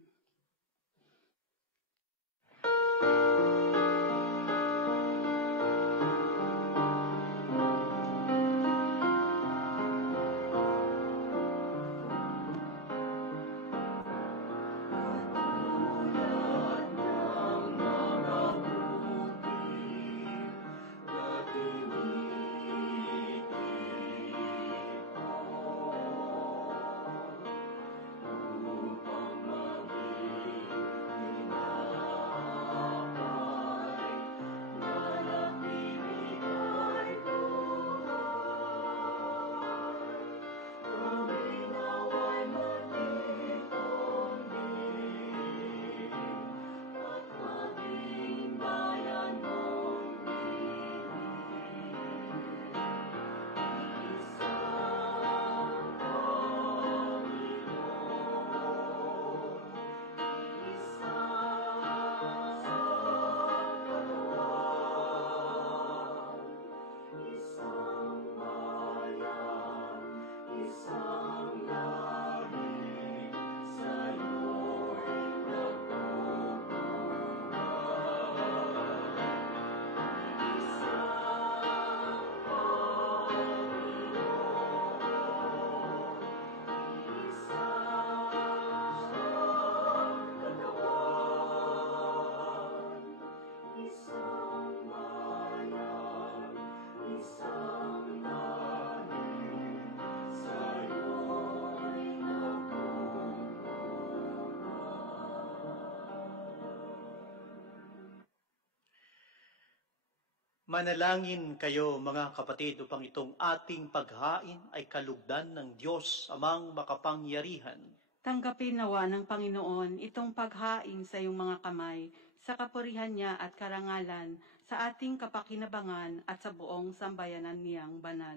Manalangin kayo mga kapatid upang itong ating paghain ay kalugdan ng Diyos amang makapangyarihan. Tanggapin nawa ng Panginoon itong paghain sa iyong mga kamay, sa kapurihan niya at karangalan, sa ating kapakinabangan at sa buong sambayanan niyang banal.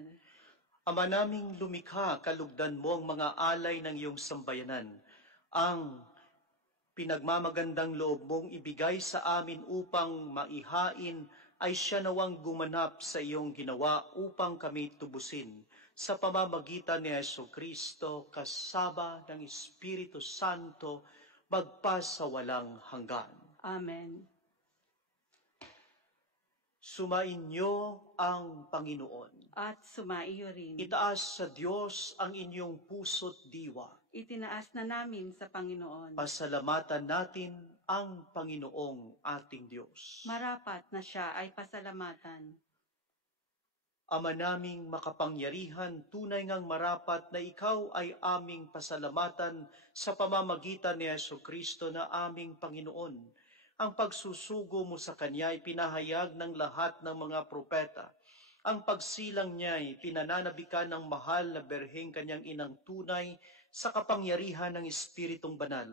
Ama naming lumikha, kalugdan mo ang mga alay ng iyong sambayanan. Ang pinagmamagandang loob mong ibigay sa amin upang maihain ay siya nawang gumanap sa iyong ginawa upang kami tubusin sa pamamagitan ni Jesucristo kasama ng Espiritu Santo magpasawalang hanggan. Amen. Sumainyo ang Panginoon. At sumaiyo rin. Itaas sa Diyos ang inyong puso't diwa. Itinaas na namin sa Panginoon. Pasalamatan natin ang Panginoong ating Diyos. Marapat na siya ay pasalamatan. Ama naming makapangyarihan, tunay ngang marapat na ikaw ay aming pasalamatan sa pamamagitan ni Jesucristo na aming Panginoon. Ang pagsusugo mo sa Kanya ay pinahayag ng lahat ng mga propeta. Ang pagsilang niya ay pinananabikan ng mahal na berheng Kanyang inang tunay sa kapangyarihan ng Espiritong Banal.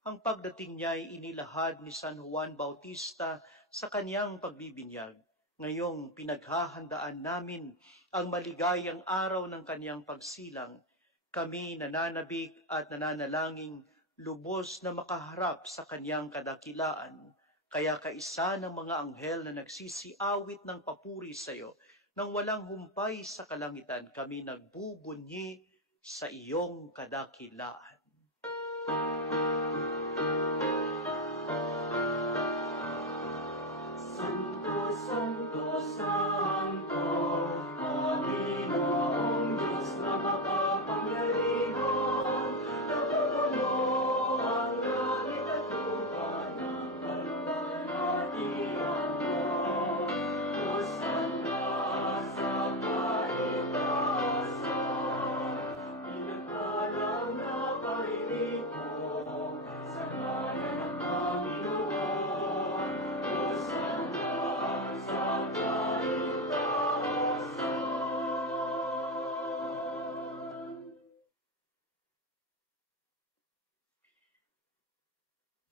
Ang pagdating niya ay inilahad ni San Juan Bautista sa Kanyang pagbibinyag. Ngayong pinaghahandaan namin ang maligayang araw ng Kanyang pagsilang, kami nananabik at nananalangin lubos na makaharap sa Kanyang kadakilaan. Kaya kaisa ng mga anghel na nagsisiawit ng papuri sa iyo, nang walang humpay sa kalangitan, kami nagbubunyi sa iyong kadakilaan.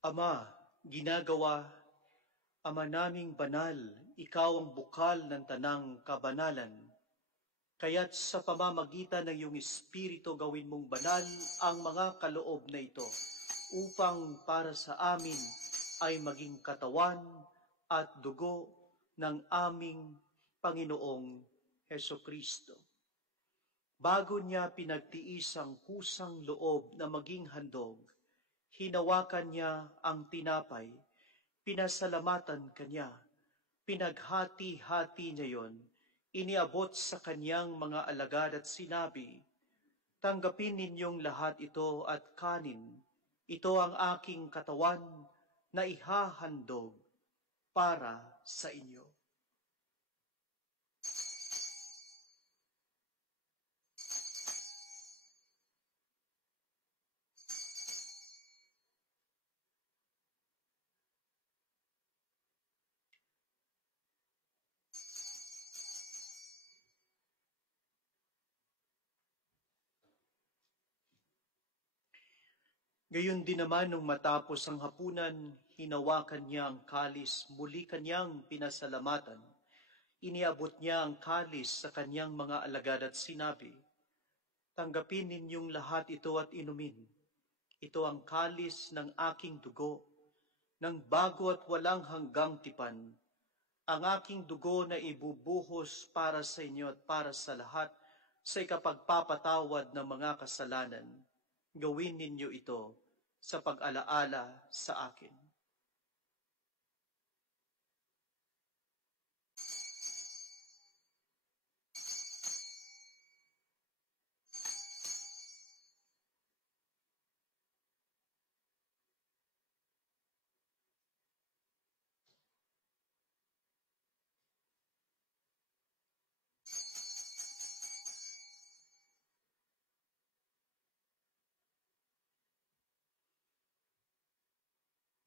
Ama, ginagawa, Ama naming banal, ikaw ang bukal ng tanang kabanalan. Kaya't sa pamamagitan ng iyong Espiritu gawin mong banal ang mga kaloob na ito upang para sa amin ay maging katawan at dugo ng aming Panginoong Heso Kristo. Bago niya pinagtiis ang kusang loob na maging handog, hinawakan niya ang tinapay, pinasalamatan kanya, pinaghati-hati niya yon, iniabot sa kanyang mga alagad at sinabi, "Tanggapin ninyong lahat ito at kanin. Ito ang aking katawan na ihahandog para sa inyo." Gayon din naman nung matapos ang hapunan, hinawakan niya ang kalis, muli kanyang pinasalamatan. Iniabot niya ang kalis sa kanyang mga alagad at sinabi, "Tanggapin ninyong lahat ito at inumin. Ito ang kalis ng aking dugo, ng bago at walang hanggang tipan. Ang aking dugo na ibubuhos para sa inyo at para sa lahat sa ikapagpapatawad ng mga kasalanan. Gawin ninyo ito sa pag-alaala sa akin."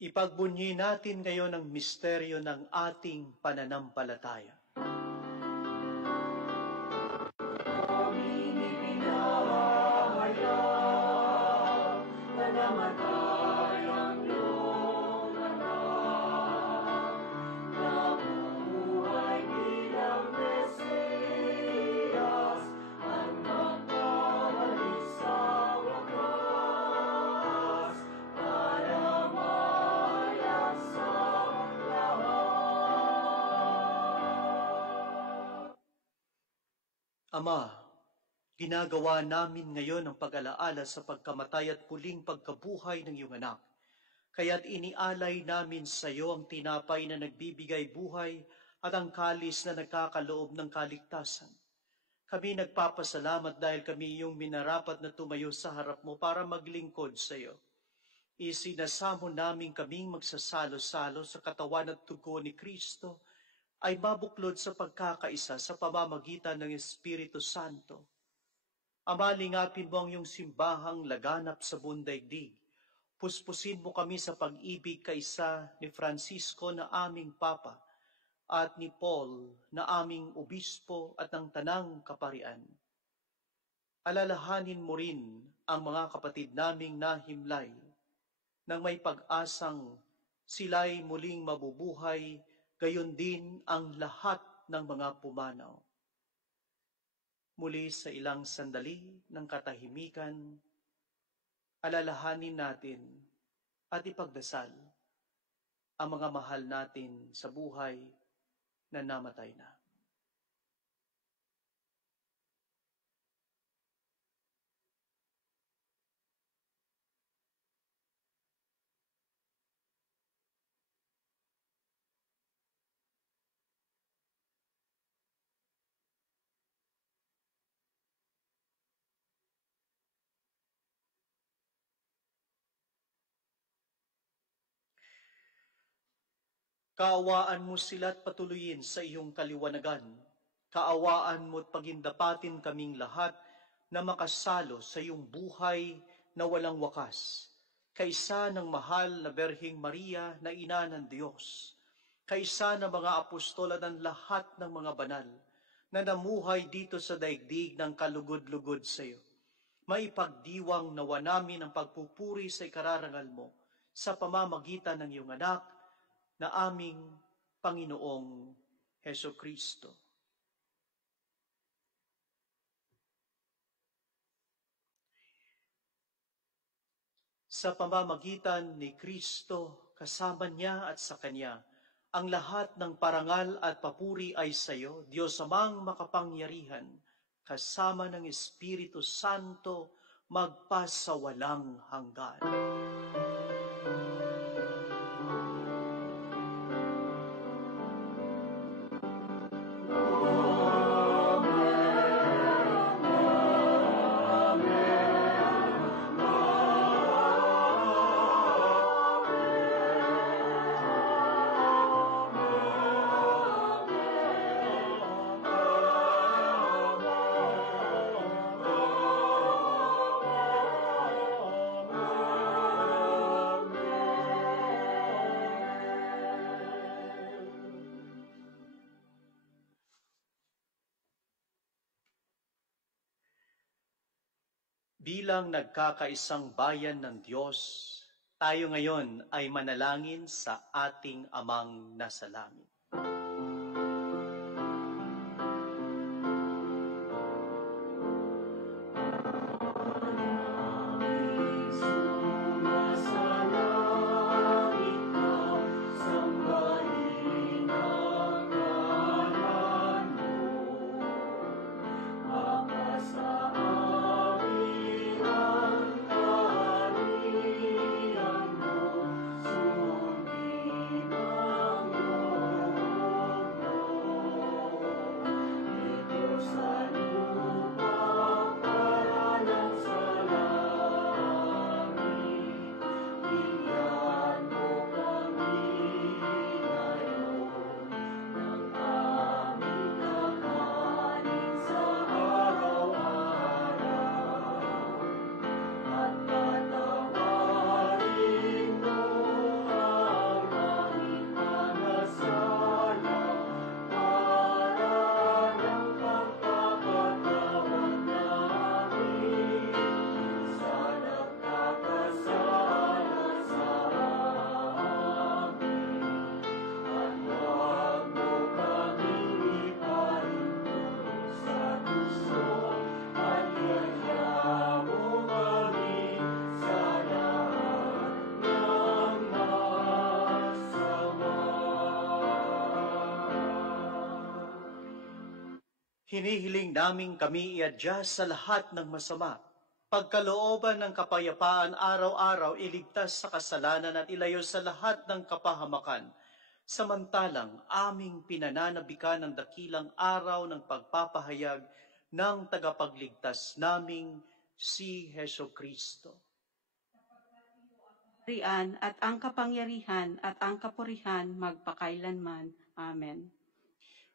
Ipagbunyi natin ngayon ang misteryo ng ating pananampalataya. Ama, ginagawa namin ngayon ang pag-alaala sa pagkamatay at muling pagkabuhay ng iyong anak. Kaya't inialay namin sa iyo ang tinapay na nagbibigay buhay at ang kalis na nagkakaloob ng kaligtasan. Kami nagpapasalamat dahil kami iyong minarapat na tumayo sa harap mo para maglingkod sa iyo. Isinasamo namin kaming magsasalo-salo sa katawan at dugo ni Kristo ay mabuklod sa pagkakaisa sa pamamagitan ng Espiritu Santo. Ama, lingapin mo ang iyong simbahang laganap sa buong daigdig. Puspusin mo kami sa pag-ibig kaisa ni Francisco na aming Papa at ni Paul na aming Obispo at ng Tanang Kaparian. Alalahanin mo rin ang mga kapatid naming nahimlay nang may pag-asang sila'y muling mabubuhay, gayon din ang lahat ng mga pumanaw. Muli sa ilang sandali ng katahimikan, alalahanin natin at ipagdasal ang mga mahal natin sa buhay na namatay na. Kaawaan mo sila at patuloyin sa iyong kaliwanagan. Kaawaan mo at pagindapatin kaming lahat na makasalo sa iyong buhay na walang wakas. Kaisa ng mahal na Berheng Maria na ina ng Diyos. Kaisa ng mga apostol at ng lahat ng mga banal na namuhay dito sa daigdig ng kalugod-lugod sa iyo. Maipagdiwang nawa namin ang pagpupuri sa ikararangal mo sa pamamagitan ng iyong anak na aming Panginoong Heso Kristo. sa pamamagitan ni Kristo, kasama niya at sa Kanya, ang lahat ng parangal at papuri ay sa iyo, Diyos Amang makapangyarihan, kasama ng Espiritu Santo, magpasawalang hanggan. Bilang nagkakaisang bayan ng Diyos, tayo ngayon ay manalangin sa ating Amang nasa langit. Hinihiling naming kami iadya sa lahat ng masama, pagkalooban ng kapayapaan araw-araw iligtas sa kasalanan at ilayo sa lahat ng kapahamakan, samantalang aming pinananabikan ng dakilang araw ng pagpapahayag ng tagapagligtas naming si Hesukristo. Rian at ang kapangyarihan at ang kapurihan magpakailanman. Amen.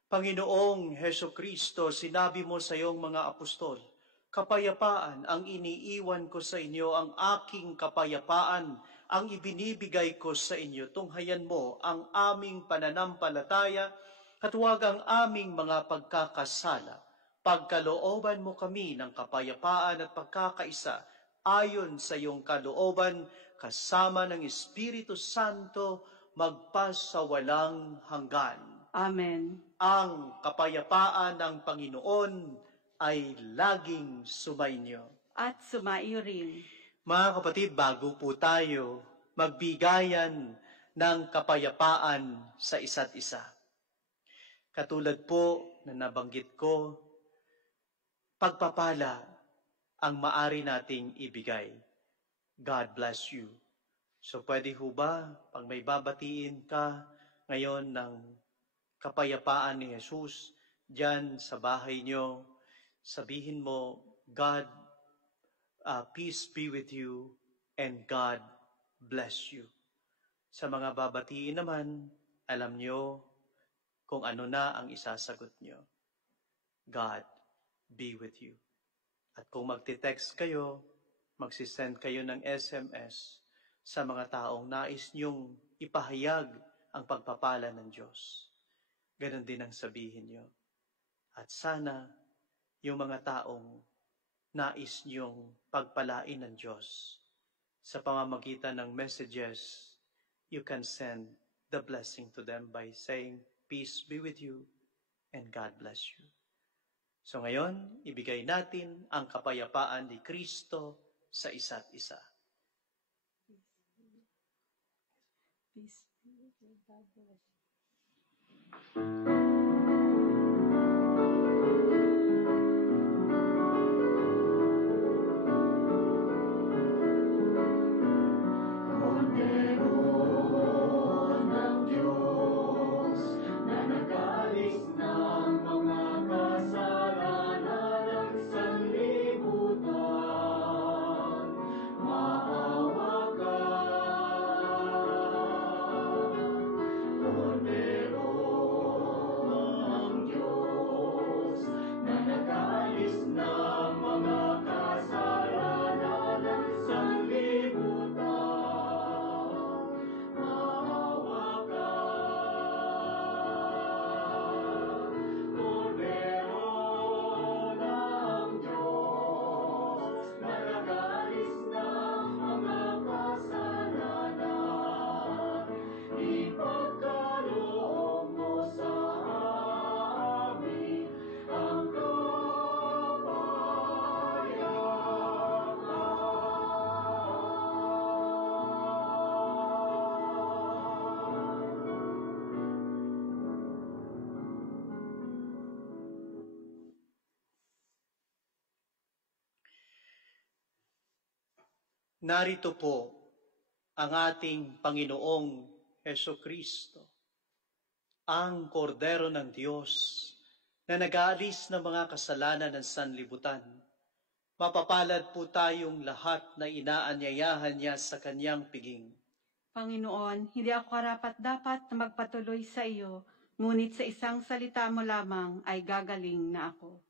Panginoong Hesukristo, sinabi mo sa iyong mga apostol, kapayapaan ang iniiwan ko sa inyo, ang aking kapayapaan ang ibinibigay ko sa inyo. Tunghayan mo ang aming pananampalataya at huwag ang aming mga pagkakasala. Pagkalooban mo kami ng kapayapaan at pagkakaisa ayon sa iyong kalooban, kasama ng Espiritu Santo, magpasawalang hanggan. Amen. Ang kapayapaan ng Panginoon ay laging sumainyo. At sumaiyo rin. Mga kapatid, bago po tayo magbigayan ng kapayapaan sa isa't isa. Katulad po na nabanggit ko, pagpapala ang maari nating ibigay. God bless you. So pwede ho ba, pag may babatiin ka ngayon ng kapayapaan ni Jesus, diyan sa bahay nyo, sabihin mo, God, peace be with you, and God bless you. Sa mga babatiin naman, alam nyo kung ano na ang isasagot nyo. God be with you. At kung magte-text kayo, magsisend kayo ng SMS sa mga taong nais nyong ipahayag ang pagpapala ng Diyos. Ganon din ang sabihin nyo. At sana, yung mga taong nais nyong pagpalain ng Diyos, sa pamamagitan ng messages, you can send the blessing to them by saying, peace be with you, and God bless you. So ngayon, ibigay natin ang kapayapaan ni Kristo sa isa't isa. Narito po ang ating Panginoong Hesukristo, ang Kordero ng Diyos na nag-aalis ng mga kasalanan ng sanlibutan. Mapapalad po tayong lahat na inaanyayahan niya sa kanyang piging. Panginoon, hindi ako karapat-dapat na magpatuloy sa iyo, ngunit sa isang salita mo lamang ay gagaling na ako.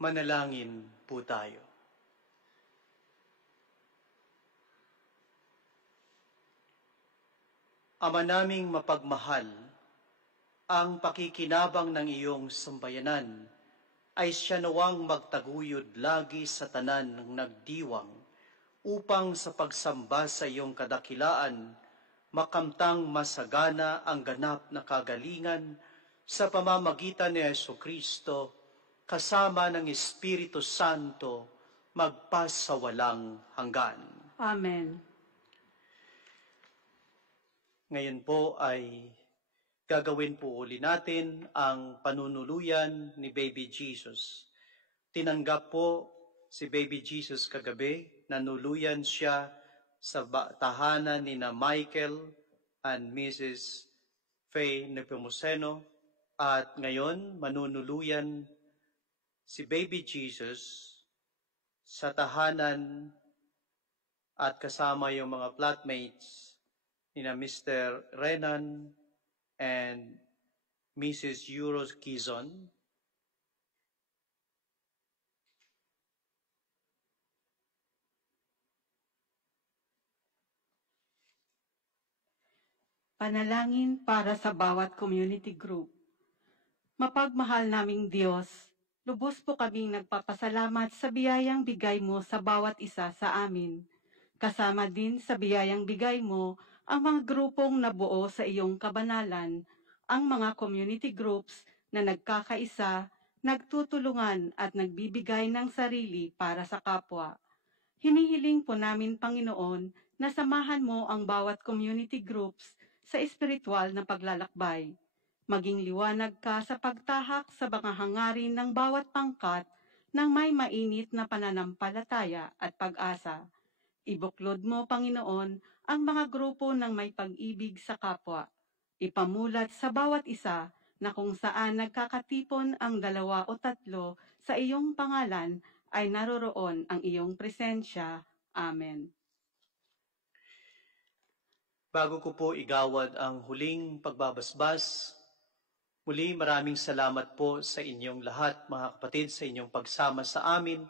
Manalangin po tayo. Ama naming mapagmahal, ang pakikinabang ng iyong sambayanan ay siya nawang magtaguyod lagi sa tanan ng nagdiwang upang sa pagsamba sa iyong kadakilaan makamtang masagana ang ganap na kagalingan sa pamamagitan ni Jesucristo, kasama ng Espiritu Santo, magpasawalang hanggan. Amen. Ngayon po ay gagawin po uli natin ang panunuluyan ni Baby Jesus. Tinanggap po si Baby Jesus kagabi, nanuluyan siya sa tahanan ni na Michael and Mrs. Faye Nepomuceno, at ngayon manunuluyan si Baby Jesus sa tahanan at kasama yung mga flatmates ni na Mr. Renan and Mrs. Euros Quizon. Panalangin para sa bawat community group. Mapagmahal naming Diyos, lubos po kaming nagpapasalamat sa biyayang bigay mo sa bawat isa sa amin. Kasama din sa biyayang bigay mo ang mga grupong nabuo sa iyong kabanalan, ang mga community groups na nagkakaisa, nagtutulungan at nagbibigay ng sarili para sa kapwa. Hinihiling po namin, Panginoon, na samahan mo ang bawat community groups sa espiritual na paglalakbay. Maging liwanag ka sa pagtahak sa mga hangarin ng bawat pangkat ng may mainit na pananampalataya at pag-asa. Ibuklod mo, Panginoon, ang mga grupo ng may pag-ibig sa kapwa. Ipamulat sa bawat isa na kung saan nagkakatipon ang 2 o 3 sa iyong pangalan ay naroroon ang iyong presensya. Amen. Bago ko po igawad ang huling pagbabasbas, muli maraming salamat po sa inyong lahat, mga kapatid, sa inyong pagsama sa amin,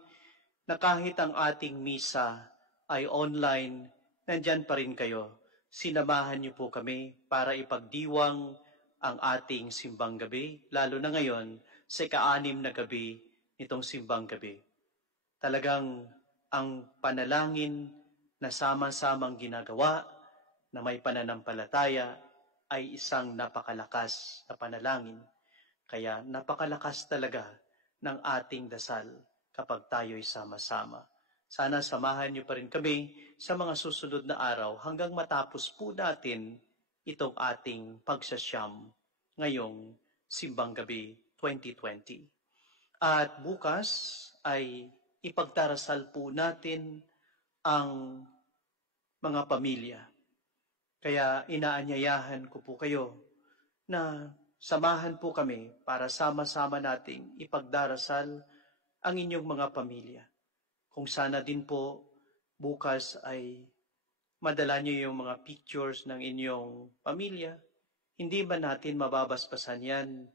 na kahit ang ating misa ay online, nandyan pa rin kayo. Sinamahan niyo po kami para ipagdiwang ang ating simbang gabi, lalo na ngayon sa ika-6 na gabi nitong simbang gabi. Talagang ang panalangin na sama-samang ginagawa na may pananampalataya ay isang napakalakas na panalangin. Kaya napakalakas talaga ng ating dasal kapag tayo'y sama-sama. Sana samahan niyo pa rin kami sa mga susunod na araw hanggang matapos po natin itong ating pagsasyam ngayong Simbang Gabi 2020. At bukas ay ipagdarasal po natin ang mga pamilya. Kaya inaanyayahan ko po kayo na samahan po kami para sama-sama nating ipagdarasal ang inyong mga pamilya. Kung sana din po bukas ay madala niyo yung mga pictures ng inyong pamilya, hindi ba natin mababasbasan yan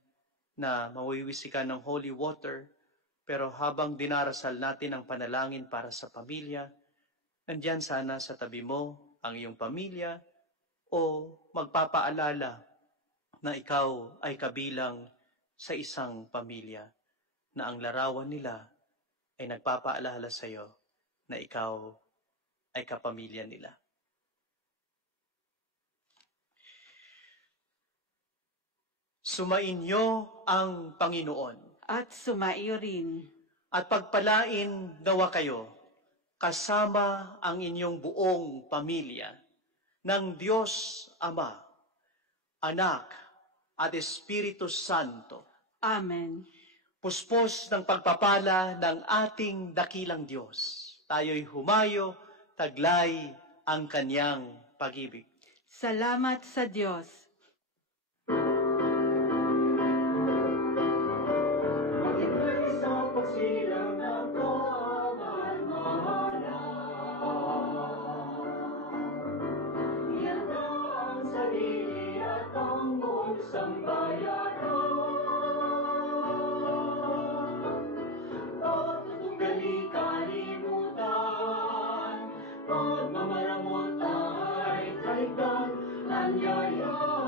na mawiwisikan ng holy water, pero habang dinarasal natin ang panalangin para sa pamilya, nandyan sana sa tabi mo ang iyong pamilya, o magpapaalala na ikaw ay kabilang sa isang pamilya na ang larawan nila ay nagpapaalala sa iyo na ikaw ay kapamilya nila. Sumainyo ang Panginoon At sumaiyo rin. at pagpalain nawa kayo kasama ang inyong buong pamilya ng Diyos Ama, Anak, at Espiritu Santo. Amen. Puspos ng pagpapala ng ating dakilang Diyos. Tayo'y humayo, taglay ang kanyang pag-ibig. Salamat sa Diyos. Pagmamaramot ay kaligtan, anyaya.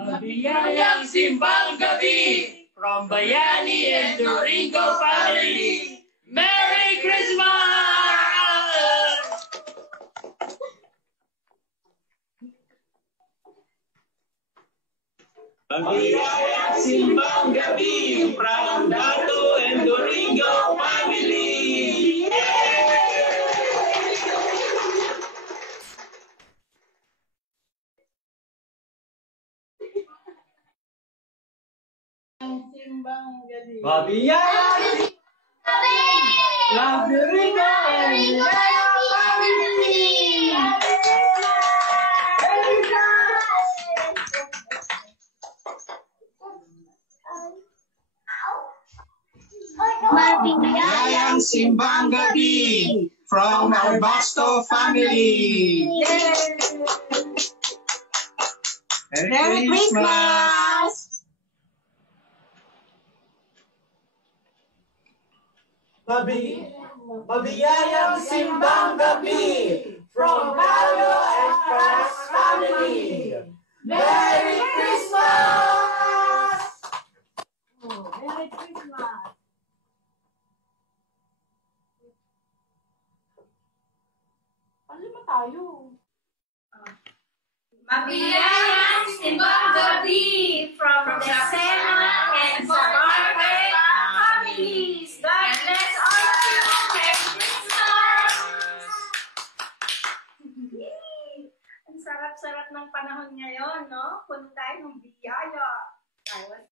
Mabiyayang simbang gabi from Bayani and Doringo family. Merry Christmas! Mabiyayang simbang gabi from Dato and Doringo family. Mabiyayang from Doringo and Doringo family. Mabiyayang simbang gabi from our Basto family. Merry Christmas! Mabiyayang simbang gabi from Carlo and Franz family. Merry Christmas! Merry Christmas! Palima tayo. Mabiyayang simbang gabi from the Sena and Barbara families. God bless all of you. Merry Christmas! Ang sarap-sarap ng panahon ngayon, no? Puno tayo ng biyaya. I was